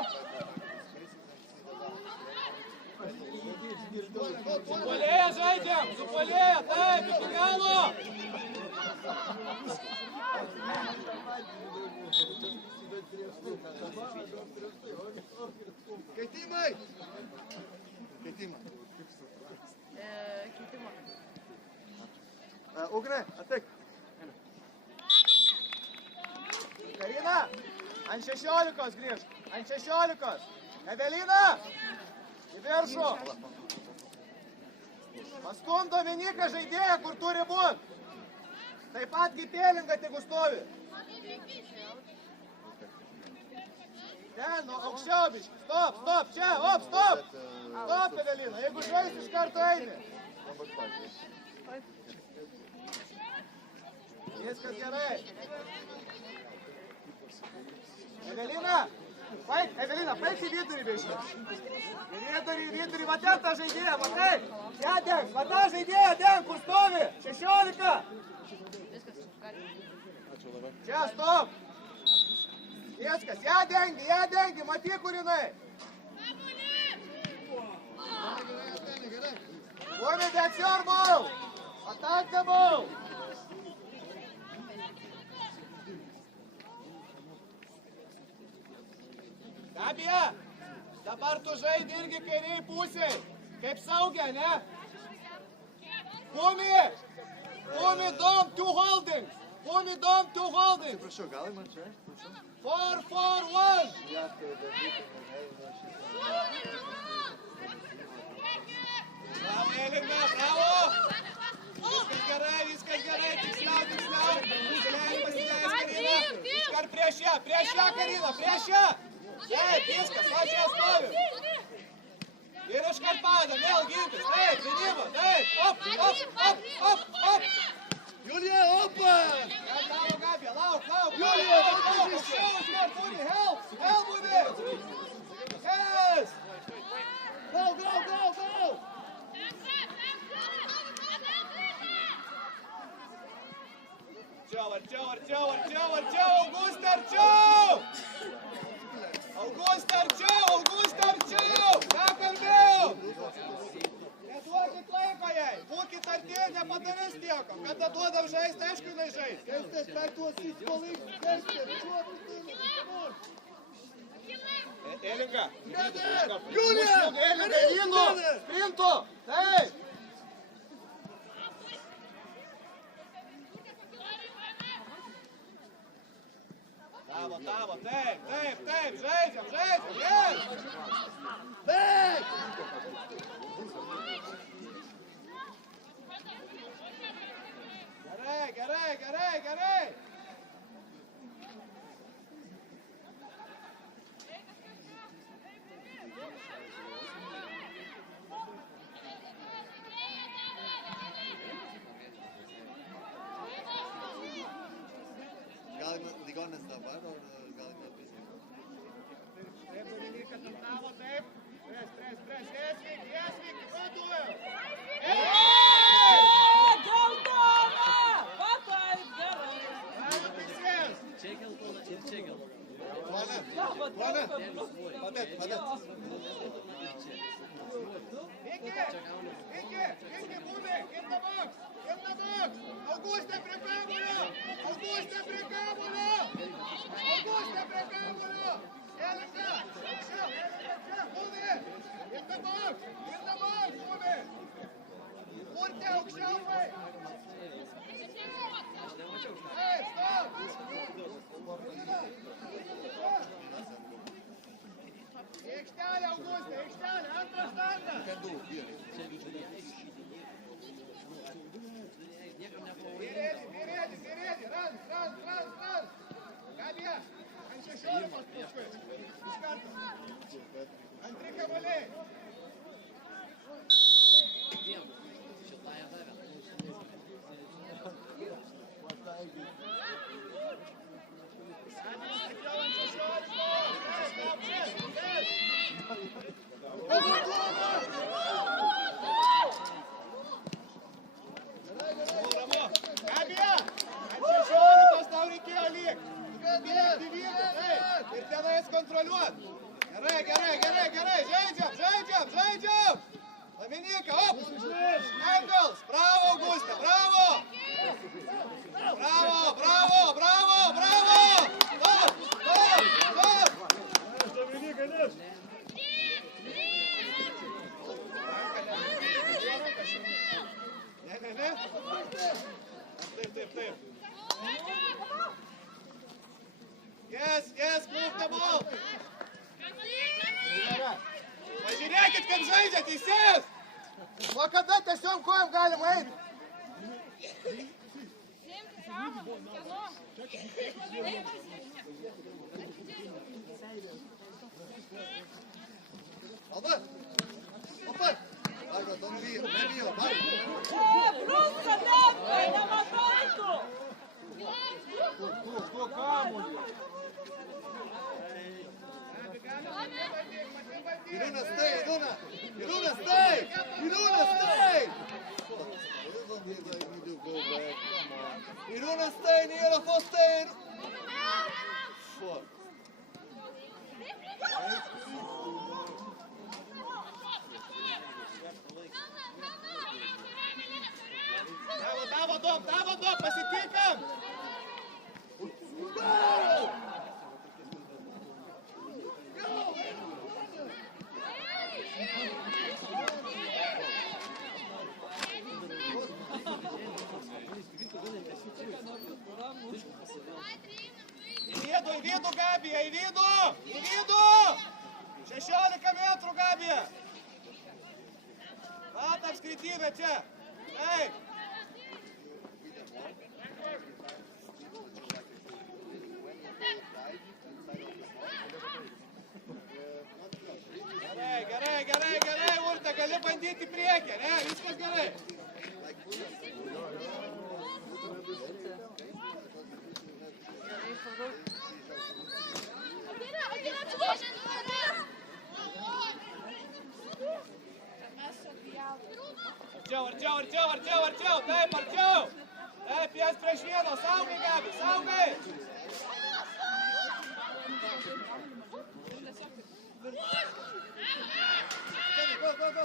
Supolėję žaidžiam, taip, iki galo! Keitimai! Keitimai. Keitimo. Ugne, atek. Karina, ant 16 grįžk. Ant 16. Evelina, į viršų. Pastum Dominiką žaidėją, kur turi būt. Taip pat kaip Pėlinga, tegu stovi. Ten, nu, aukščiau biškį. Stop, stop, čia, op, stop. Stop, Evelina, jeigu žaisi iš karto eini. Viskas gerai. Evelina, paik į vidurį biškį. Į vidurį, va ten tą žaidėją, matai? Čia denk, va tą žaidėją denk, kur stovi. 16. Čia, stop. Viskas, ją dengi, maty, kur jinai. Vome, that's your ball. Attack the ball. Gabija, dabar tu žaidi irgi kairiai pusėj. Kaip saugia, ne? Pumi, dom, two holdings. Pumi, dom, two holdings. Prašau, gal man čia? 4-4-1. Bravo, Elinga, bravo. Viskas gerai, tiksliau. Nusileidai, pasileis Karina. Iškart prieš ją, Karina, prieš ją. Taip, viskas, va čia stovi. Ir iškart padam, vėl gintis, taip, gynybą, taip, op. Julija, opa! Bravo, Gabija, lauk. Julija, aukščiau, iškart, Puni, help, Puni. Yes. Go! Arčiau, Augustė, arčiau! Ką kalbėjau? Neduokit laiko jai, būkit arti, nepadarys nieko. Kada duodam žaisti, aišku, jinai žais. Elinga. Julija! Elinga, Ino, sprintu. Taip. Tavo, taip, žaidžiam, yes! Back! Gerai! Galima ligoninės dabar, ar galima fiziką? Taip, Dominika, tavo, taip. Prieš, jesvik, roduoju. Plana! Padėt! Iki, Būmi, in the box! Augustė prie kamulio! Elinga, čia, Būmi! In the box, Būmi! Urte, aukščiau, vai! Hey, stop! Aikštelė, Augustė, antras standas! Mirėdi, run! Gabija, ant 16 paskui, iš karto. Antri kamuoliai. Gabija, ant 16 tau reikėjo liekti. Ir tenais kontroliuot. Gerai. Žaidžiam. Dominika, op. Engels. Bravo, Augustė, bravo. Stop. taip. Yes, move the ball. Pažiūrėkit, kaip žaidžia teisėjas. O kada tiesiog kojom galima eiti? Albert! Albert! Barbara, to nebijo, Barbara! Pruska, Debkai, nematai tu! Tuo kamuolį. Iruna, stay! Iruna, stay! Iruna, stay! Nijela, stay! Fuck. Davo, pasitinkam! Į vidų, Gabija, į vidų! 16 metrų, Gabija! Vat apskritimė čia! Taip! Gerai, Urte, gali bandyti priekį, ne? Viskas gerai. Arčiau, taip, arčiau. Taip, jas prieš vieną, saugai, Gabi, saugai. Go.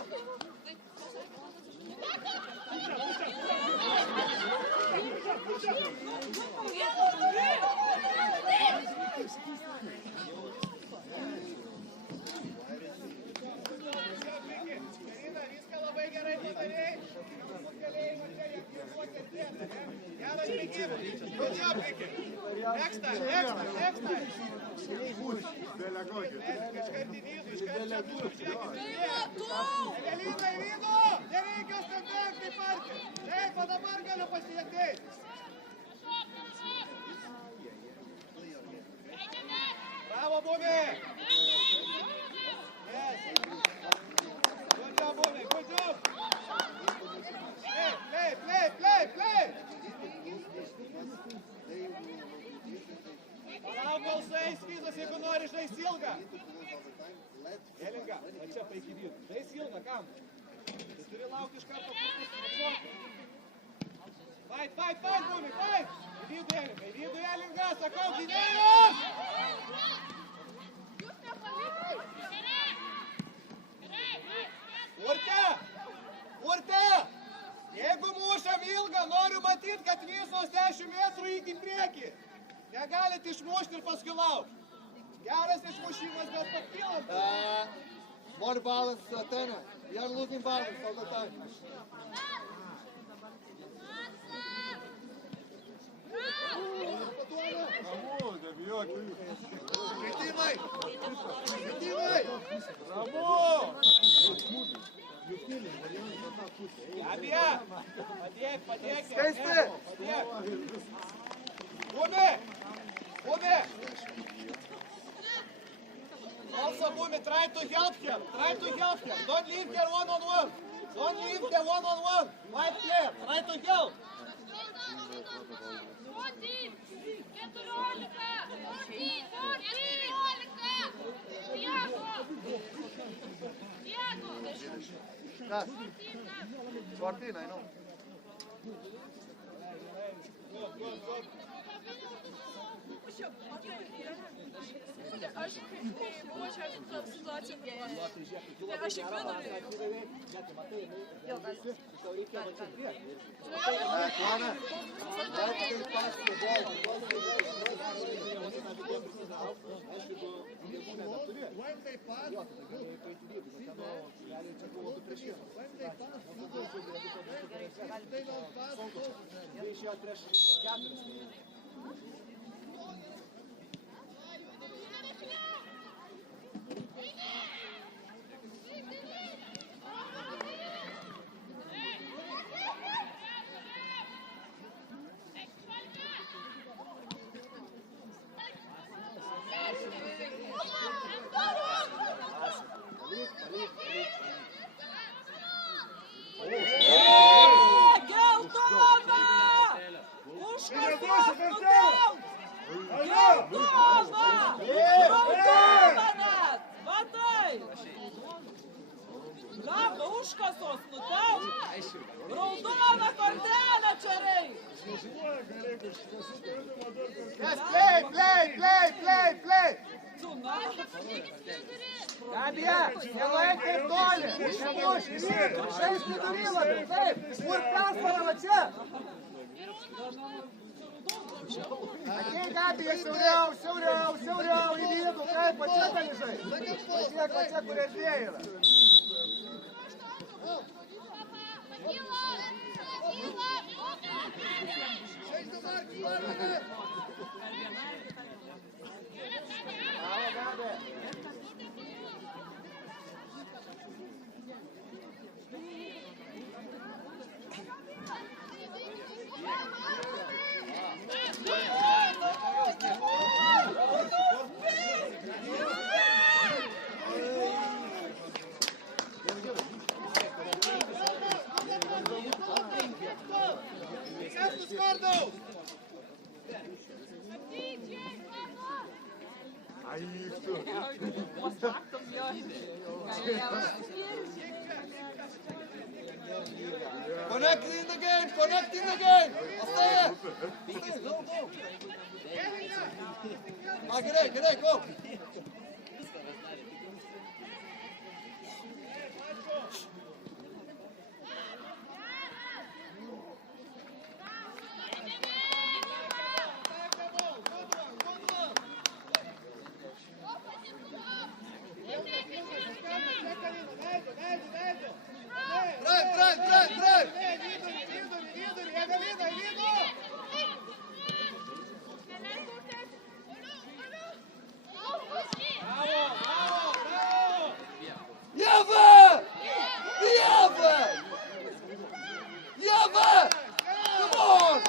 Viską labai gerai padarėjai. Geras bėgimas. Kodėl bėgi? Next time. Iškart į vidų, iškart čia tu. Evelina į vidų. Nereikia standartai parti. Taip, o dabar galiu pasiekti. Bravo, Bumi. Yes. Good job, Bumi. Good job. Play. Palauk, kol sueis Vyzas, jeigu nori žaisti ilgą. Elinga, va čia paik į vidų. Žaisti ilgą, kam? Tu turi laukti iš karto atšokti. Fight, Bumi, fight! Į vidų Elinga, sakau, gynėjus! Urte! Jeigu mušam ilgą, noriu matyti, kad visos 10 metrų iki priekį. Negalite išmušti ir paskui laukti. Geras išmušimas, bet pakylam. More balance, Atena. We are losing balance all the time. Ramu, nebijok. Kritimai! Ramu! Gabija! Padėk! Skaisti! Bumi! Also, Bumi, try to help him. Don't leave here one-on-one. White player, try to help. Yes. 14, I know. Good. Aš buvau čia situacija. Aš tik vidurį. Jau kas. When they pass, they don't pass. išėjo prieš 4. Užkasos, raudona kortelė čia reikia. Yes, play! Gabija, nevaik taip toli, nemuš, žaisk vidury labiau, taip, kur persvarą va čia. Ateik, Gabija, siauriau, į vidų, kaip, va čia gali žaisti. Va čia, kur erdvė yra. Connect in the game! Остає! Go! Грей, go! Драйв! Ява! Come on!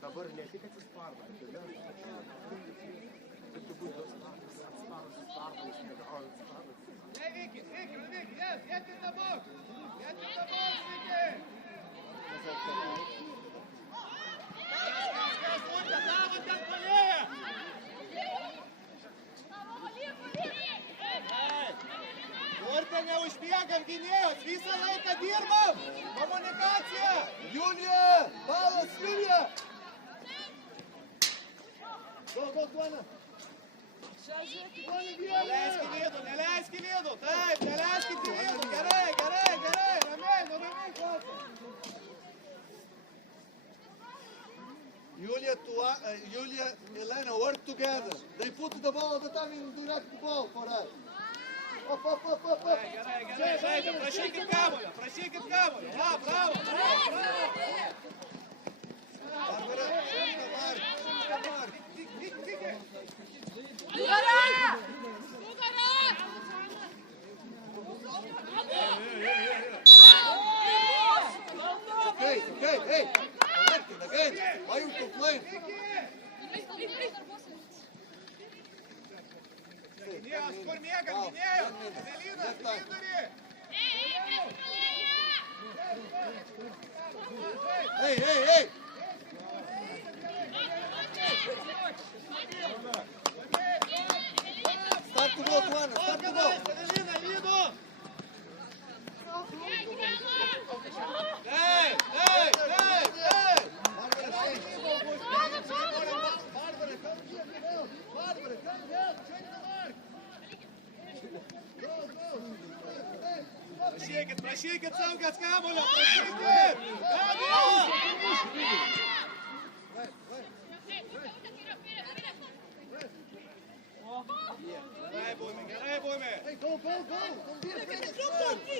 Dabar ne tik atsispardo, bet ir vėl. Kaip tu būtų atspardo, Hey, Vicky, yes, get in the box, Vicky! Давай, как полея! Turite neužbėgam gynėjus, visą laiką dirbam! Komunikacija! Julija! Balas, Julija! Go, Duana! Neleisk į vidų, taip, neleisk į vidų, gerai, ramiai, klausom. Julia, Elena, work together. They put the ball all the time in direct ball for us. Up. Gerai, prašykit kamuolio, bravo. Barbara, Okay, hey. Connected again. Why you complain? Gynėjos, kur mėgam, gynėjos? Evelinas, vidurį! Hey! Start to go, Duana, start to go! Evelina, į vidų! Hey! Barbara, come here, change the mark! Prašykit saugas kamuolio, prašykit! Gerai buvome. Hey, go! Don't be afraid.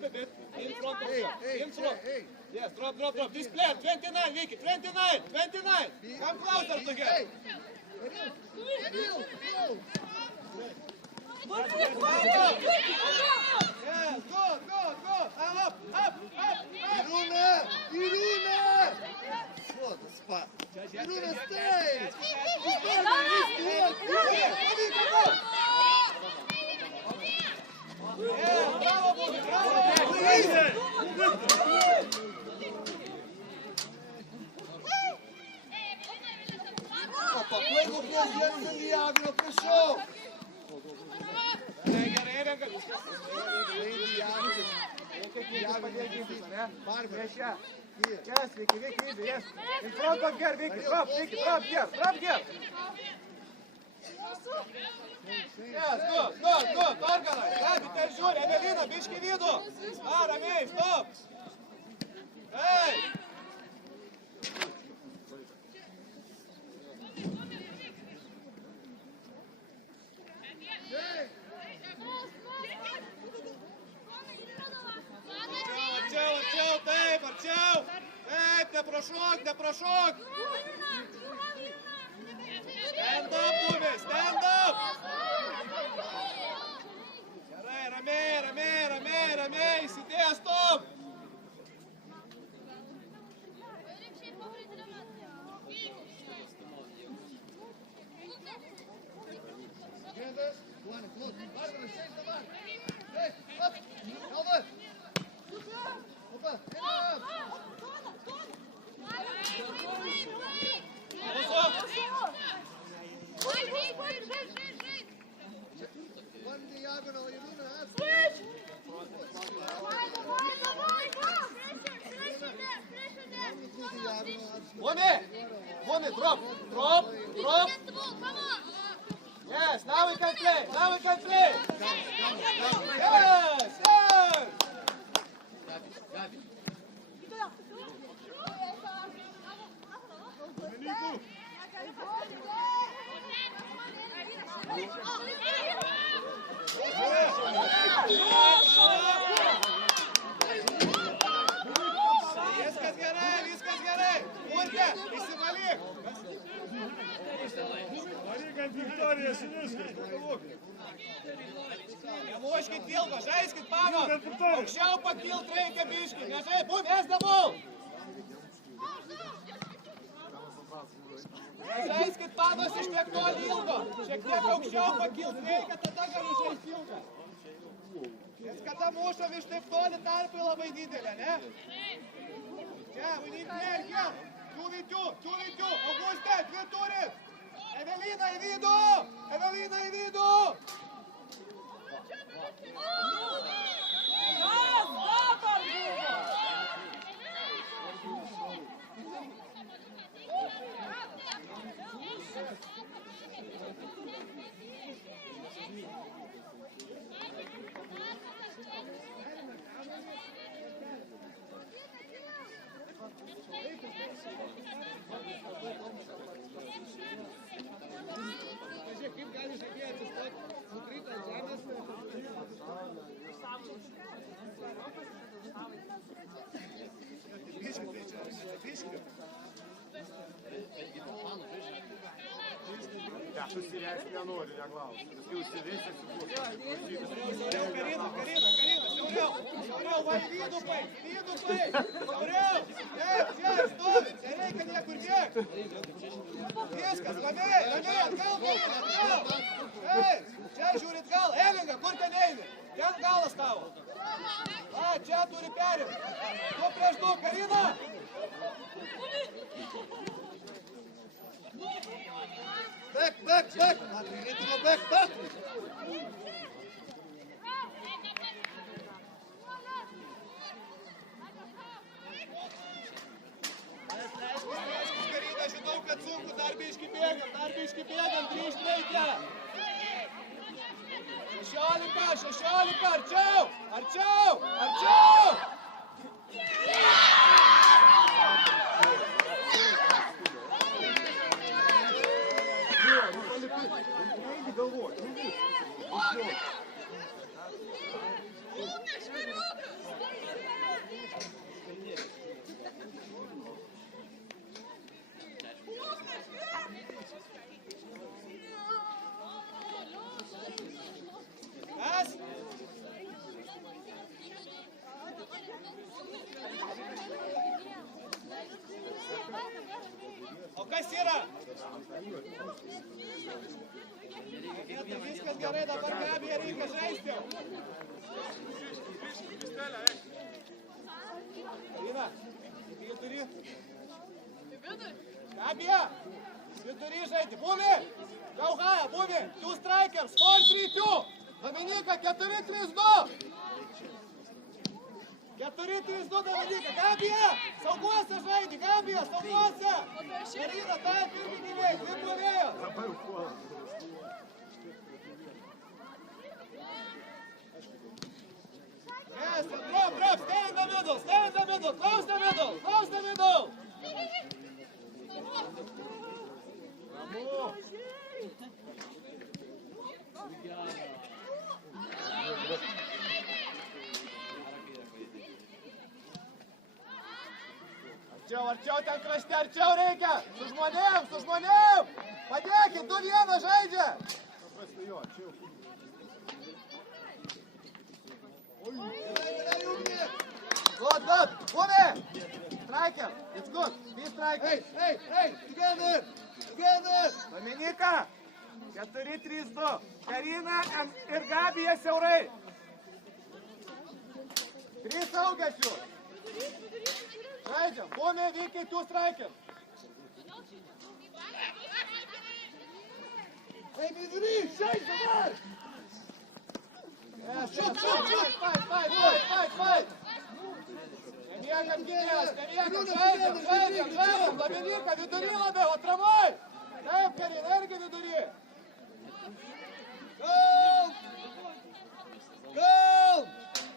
drop a bit. In front of shot. In front. Hey, Yes, drop. This player, 29, Vicky, 29. Come closer to him. hey. Yes, good. Up. Iruna! Что ты спал? Iruna, stay! Bravo, Bobby, bravo. Какой вопрос, я не явно пришел! Yes, Vicky, yes. In front of her, Vicky, drop here. Yes, good, organize. Gabi, žiūri, Evelina, biški vidų. Ramiai, stop. Hey! Arčiau. Taip, neprašok. Stand up, Bobby, stand up. Gerai, ramiai, įsidėjęs, stop. One diagonal, Iruna, Bobby, drop. Yes, now we can play. Yes. Viskas gerai. Urte, įsivalyk. Varyk ant Viktorijos į viskas, pagalvokit. Nemuoškit ilgo, žaiskit pagal. Aukščiau pakilt reikia biškį. Nežai, mes dabul. Žaiskit panos iš tiek toli ilgo. Šiek tiek aukščiau pakilt reikia, tada galiu žaisti ilgą. Nes kada mušam iš taip toli tarpai labai didelė, ne? Čia, we need player here. 2v2. Auguste, 2 turit. Evelina į vidų. Pažiūrėk, kaip gali žaidėjai atsistoti, nukrito ant žemės. Aš užsireikšti nenoriu, neklausiu. Paskui užsiveisiu, Karina, siauriau, va į vidų paik. Siauriau, taip, čia, stovi, nereikia niekur bėgti. Viskas, ramiai, atgal, atgal. Ei, čia žiūrit gal, Elinga, kur ten eini? Ten galas tavo. Va, čia turi perimti. 2 prieš 2, Karina. Back! We need to go back! Karina, žinau, kad sunku, dar biškį bėgam, grįžt reikia. 16, arčiau! Neįgi galvoti, kas yra? Viskas gerai, dabar Gabija reikia žaisti. Karina, vidury. Gabija, vidury žaidži. Bumi, Gauhaja, Bumi, 2 strikers, 4-3-2. Dominika, 4-3-2. 4-3-2 Dominika. Gabija, sauguose žaidži, Gabija, sauguose. Karina, taip irgi gyvėjai, dvi plovėjos. Yes, drop, stay in the middle, close the middle. Arčiau ten krašte, arčiau reikia. Su žmonėm. Padėkit, 2-1 žaidžia. Good. Bumi! Striker, it's good. Be striker. Hey, together. Dominika, 4-3-2. Karina ir Gabija siaurai. 3 saugias jų. Žaidžiam. Bumi, Vykiai, 2 striker. Hey, vidury, žaidž dabar. Shoot. Fight. Nemiekam gynės, žaidžiam. Dominika, vidury labiau, atramai. Taip, Karina, irgi vidury. Go!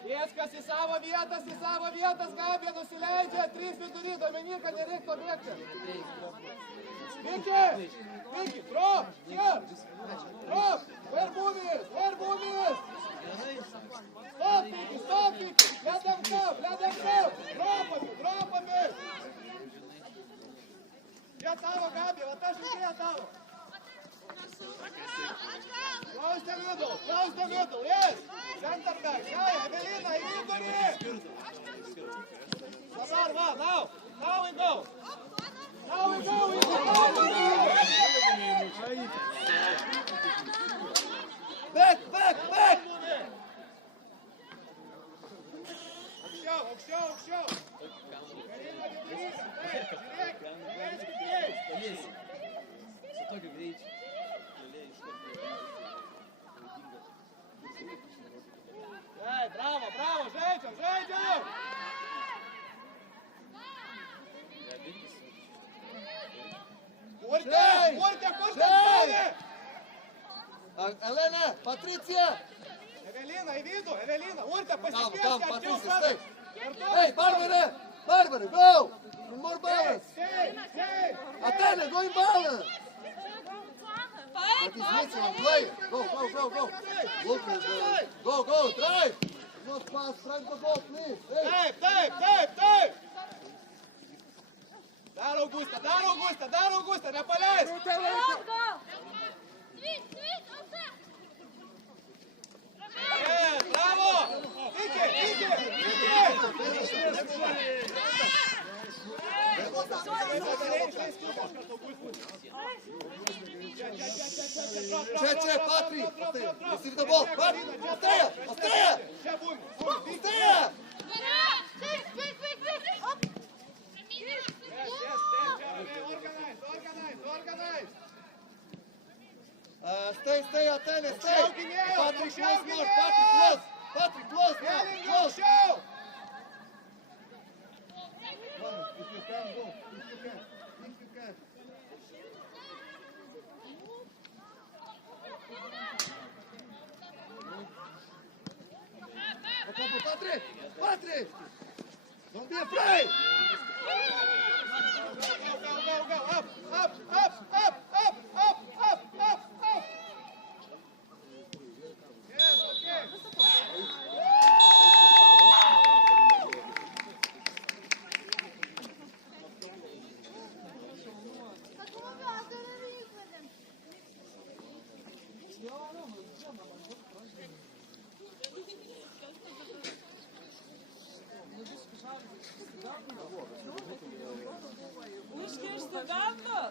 Viskas į savo vietas, Gabija nusileidžia, 3 vidury, Dominika, nereiktų bėgti. Viki, drop, here. Drop, where Bumis? Stop, Viki, let them come. Drop a bit. Čia tavo, Gabija, va ta žaidėja tavo. Close the middle, yes. Center back, Evelina, į vidurį. Dabar, va, now we go. Back! Aukščiau. Karina, vidury, žiūrėk. Su tokiu greičiu. Bravo, žaidžiam. Kurti, stovi! Elena, Patricija! Evelina, į vidų, Urte, Come, pasikviesti, Patricija, stay! Hey, Barbara, go! More balance! Stay! Atene, go in balance! That is missing on play. Go! Look at go, drive! Not pass, drive the ball, please! Hey. Taip! Dar Augusta, nepaleis! Bravo! Iki! Čia, Patrik! Receive the ball! Patrik! Ostaja! Organize! Stay, Atene, stay! Patrik, close more! Patrik, close now! Close! If you can, go. If you can. Patrick! Don't be afraid! Go! Up! Yes, okay. Iškišti gatvą.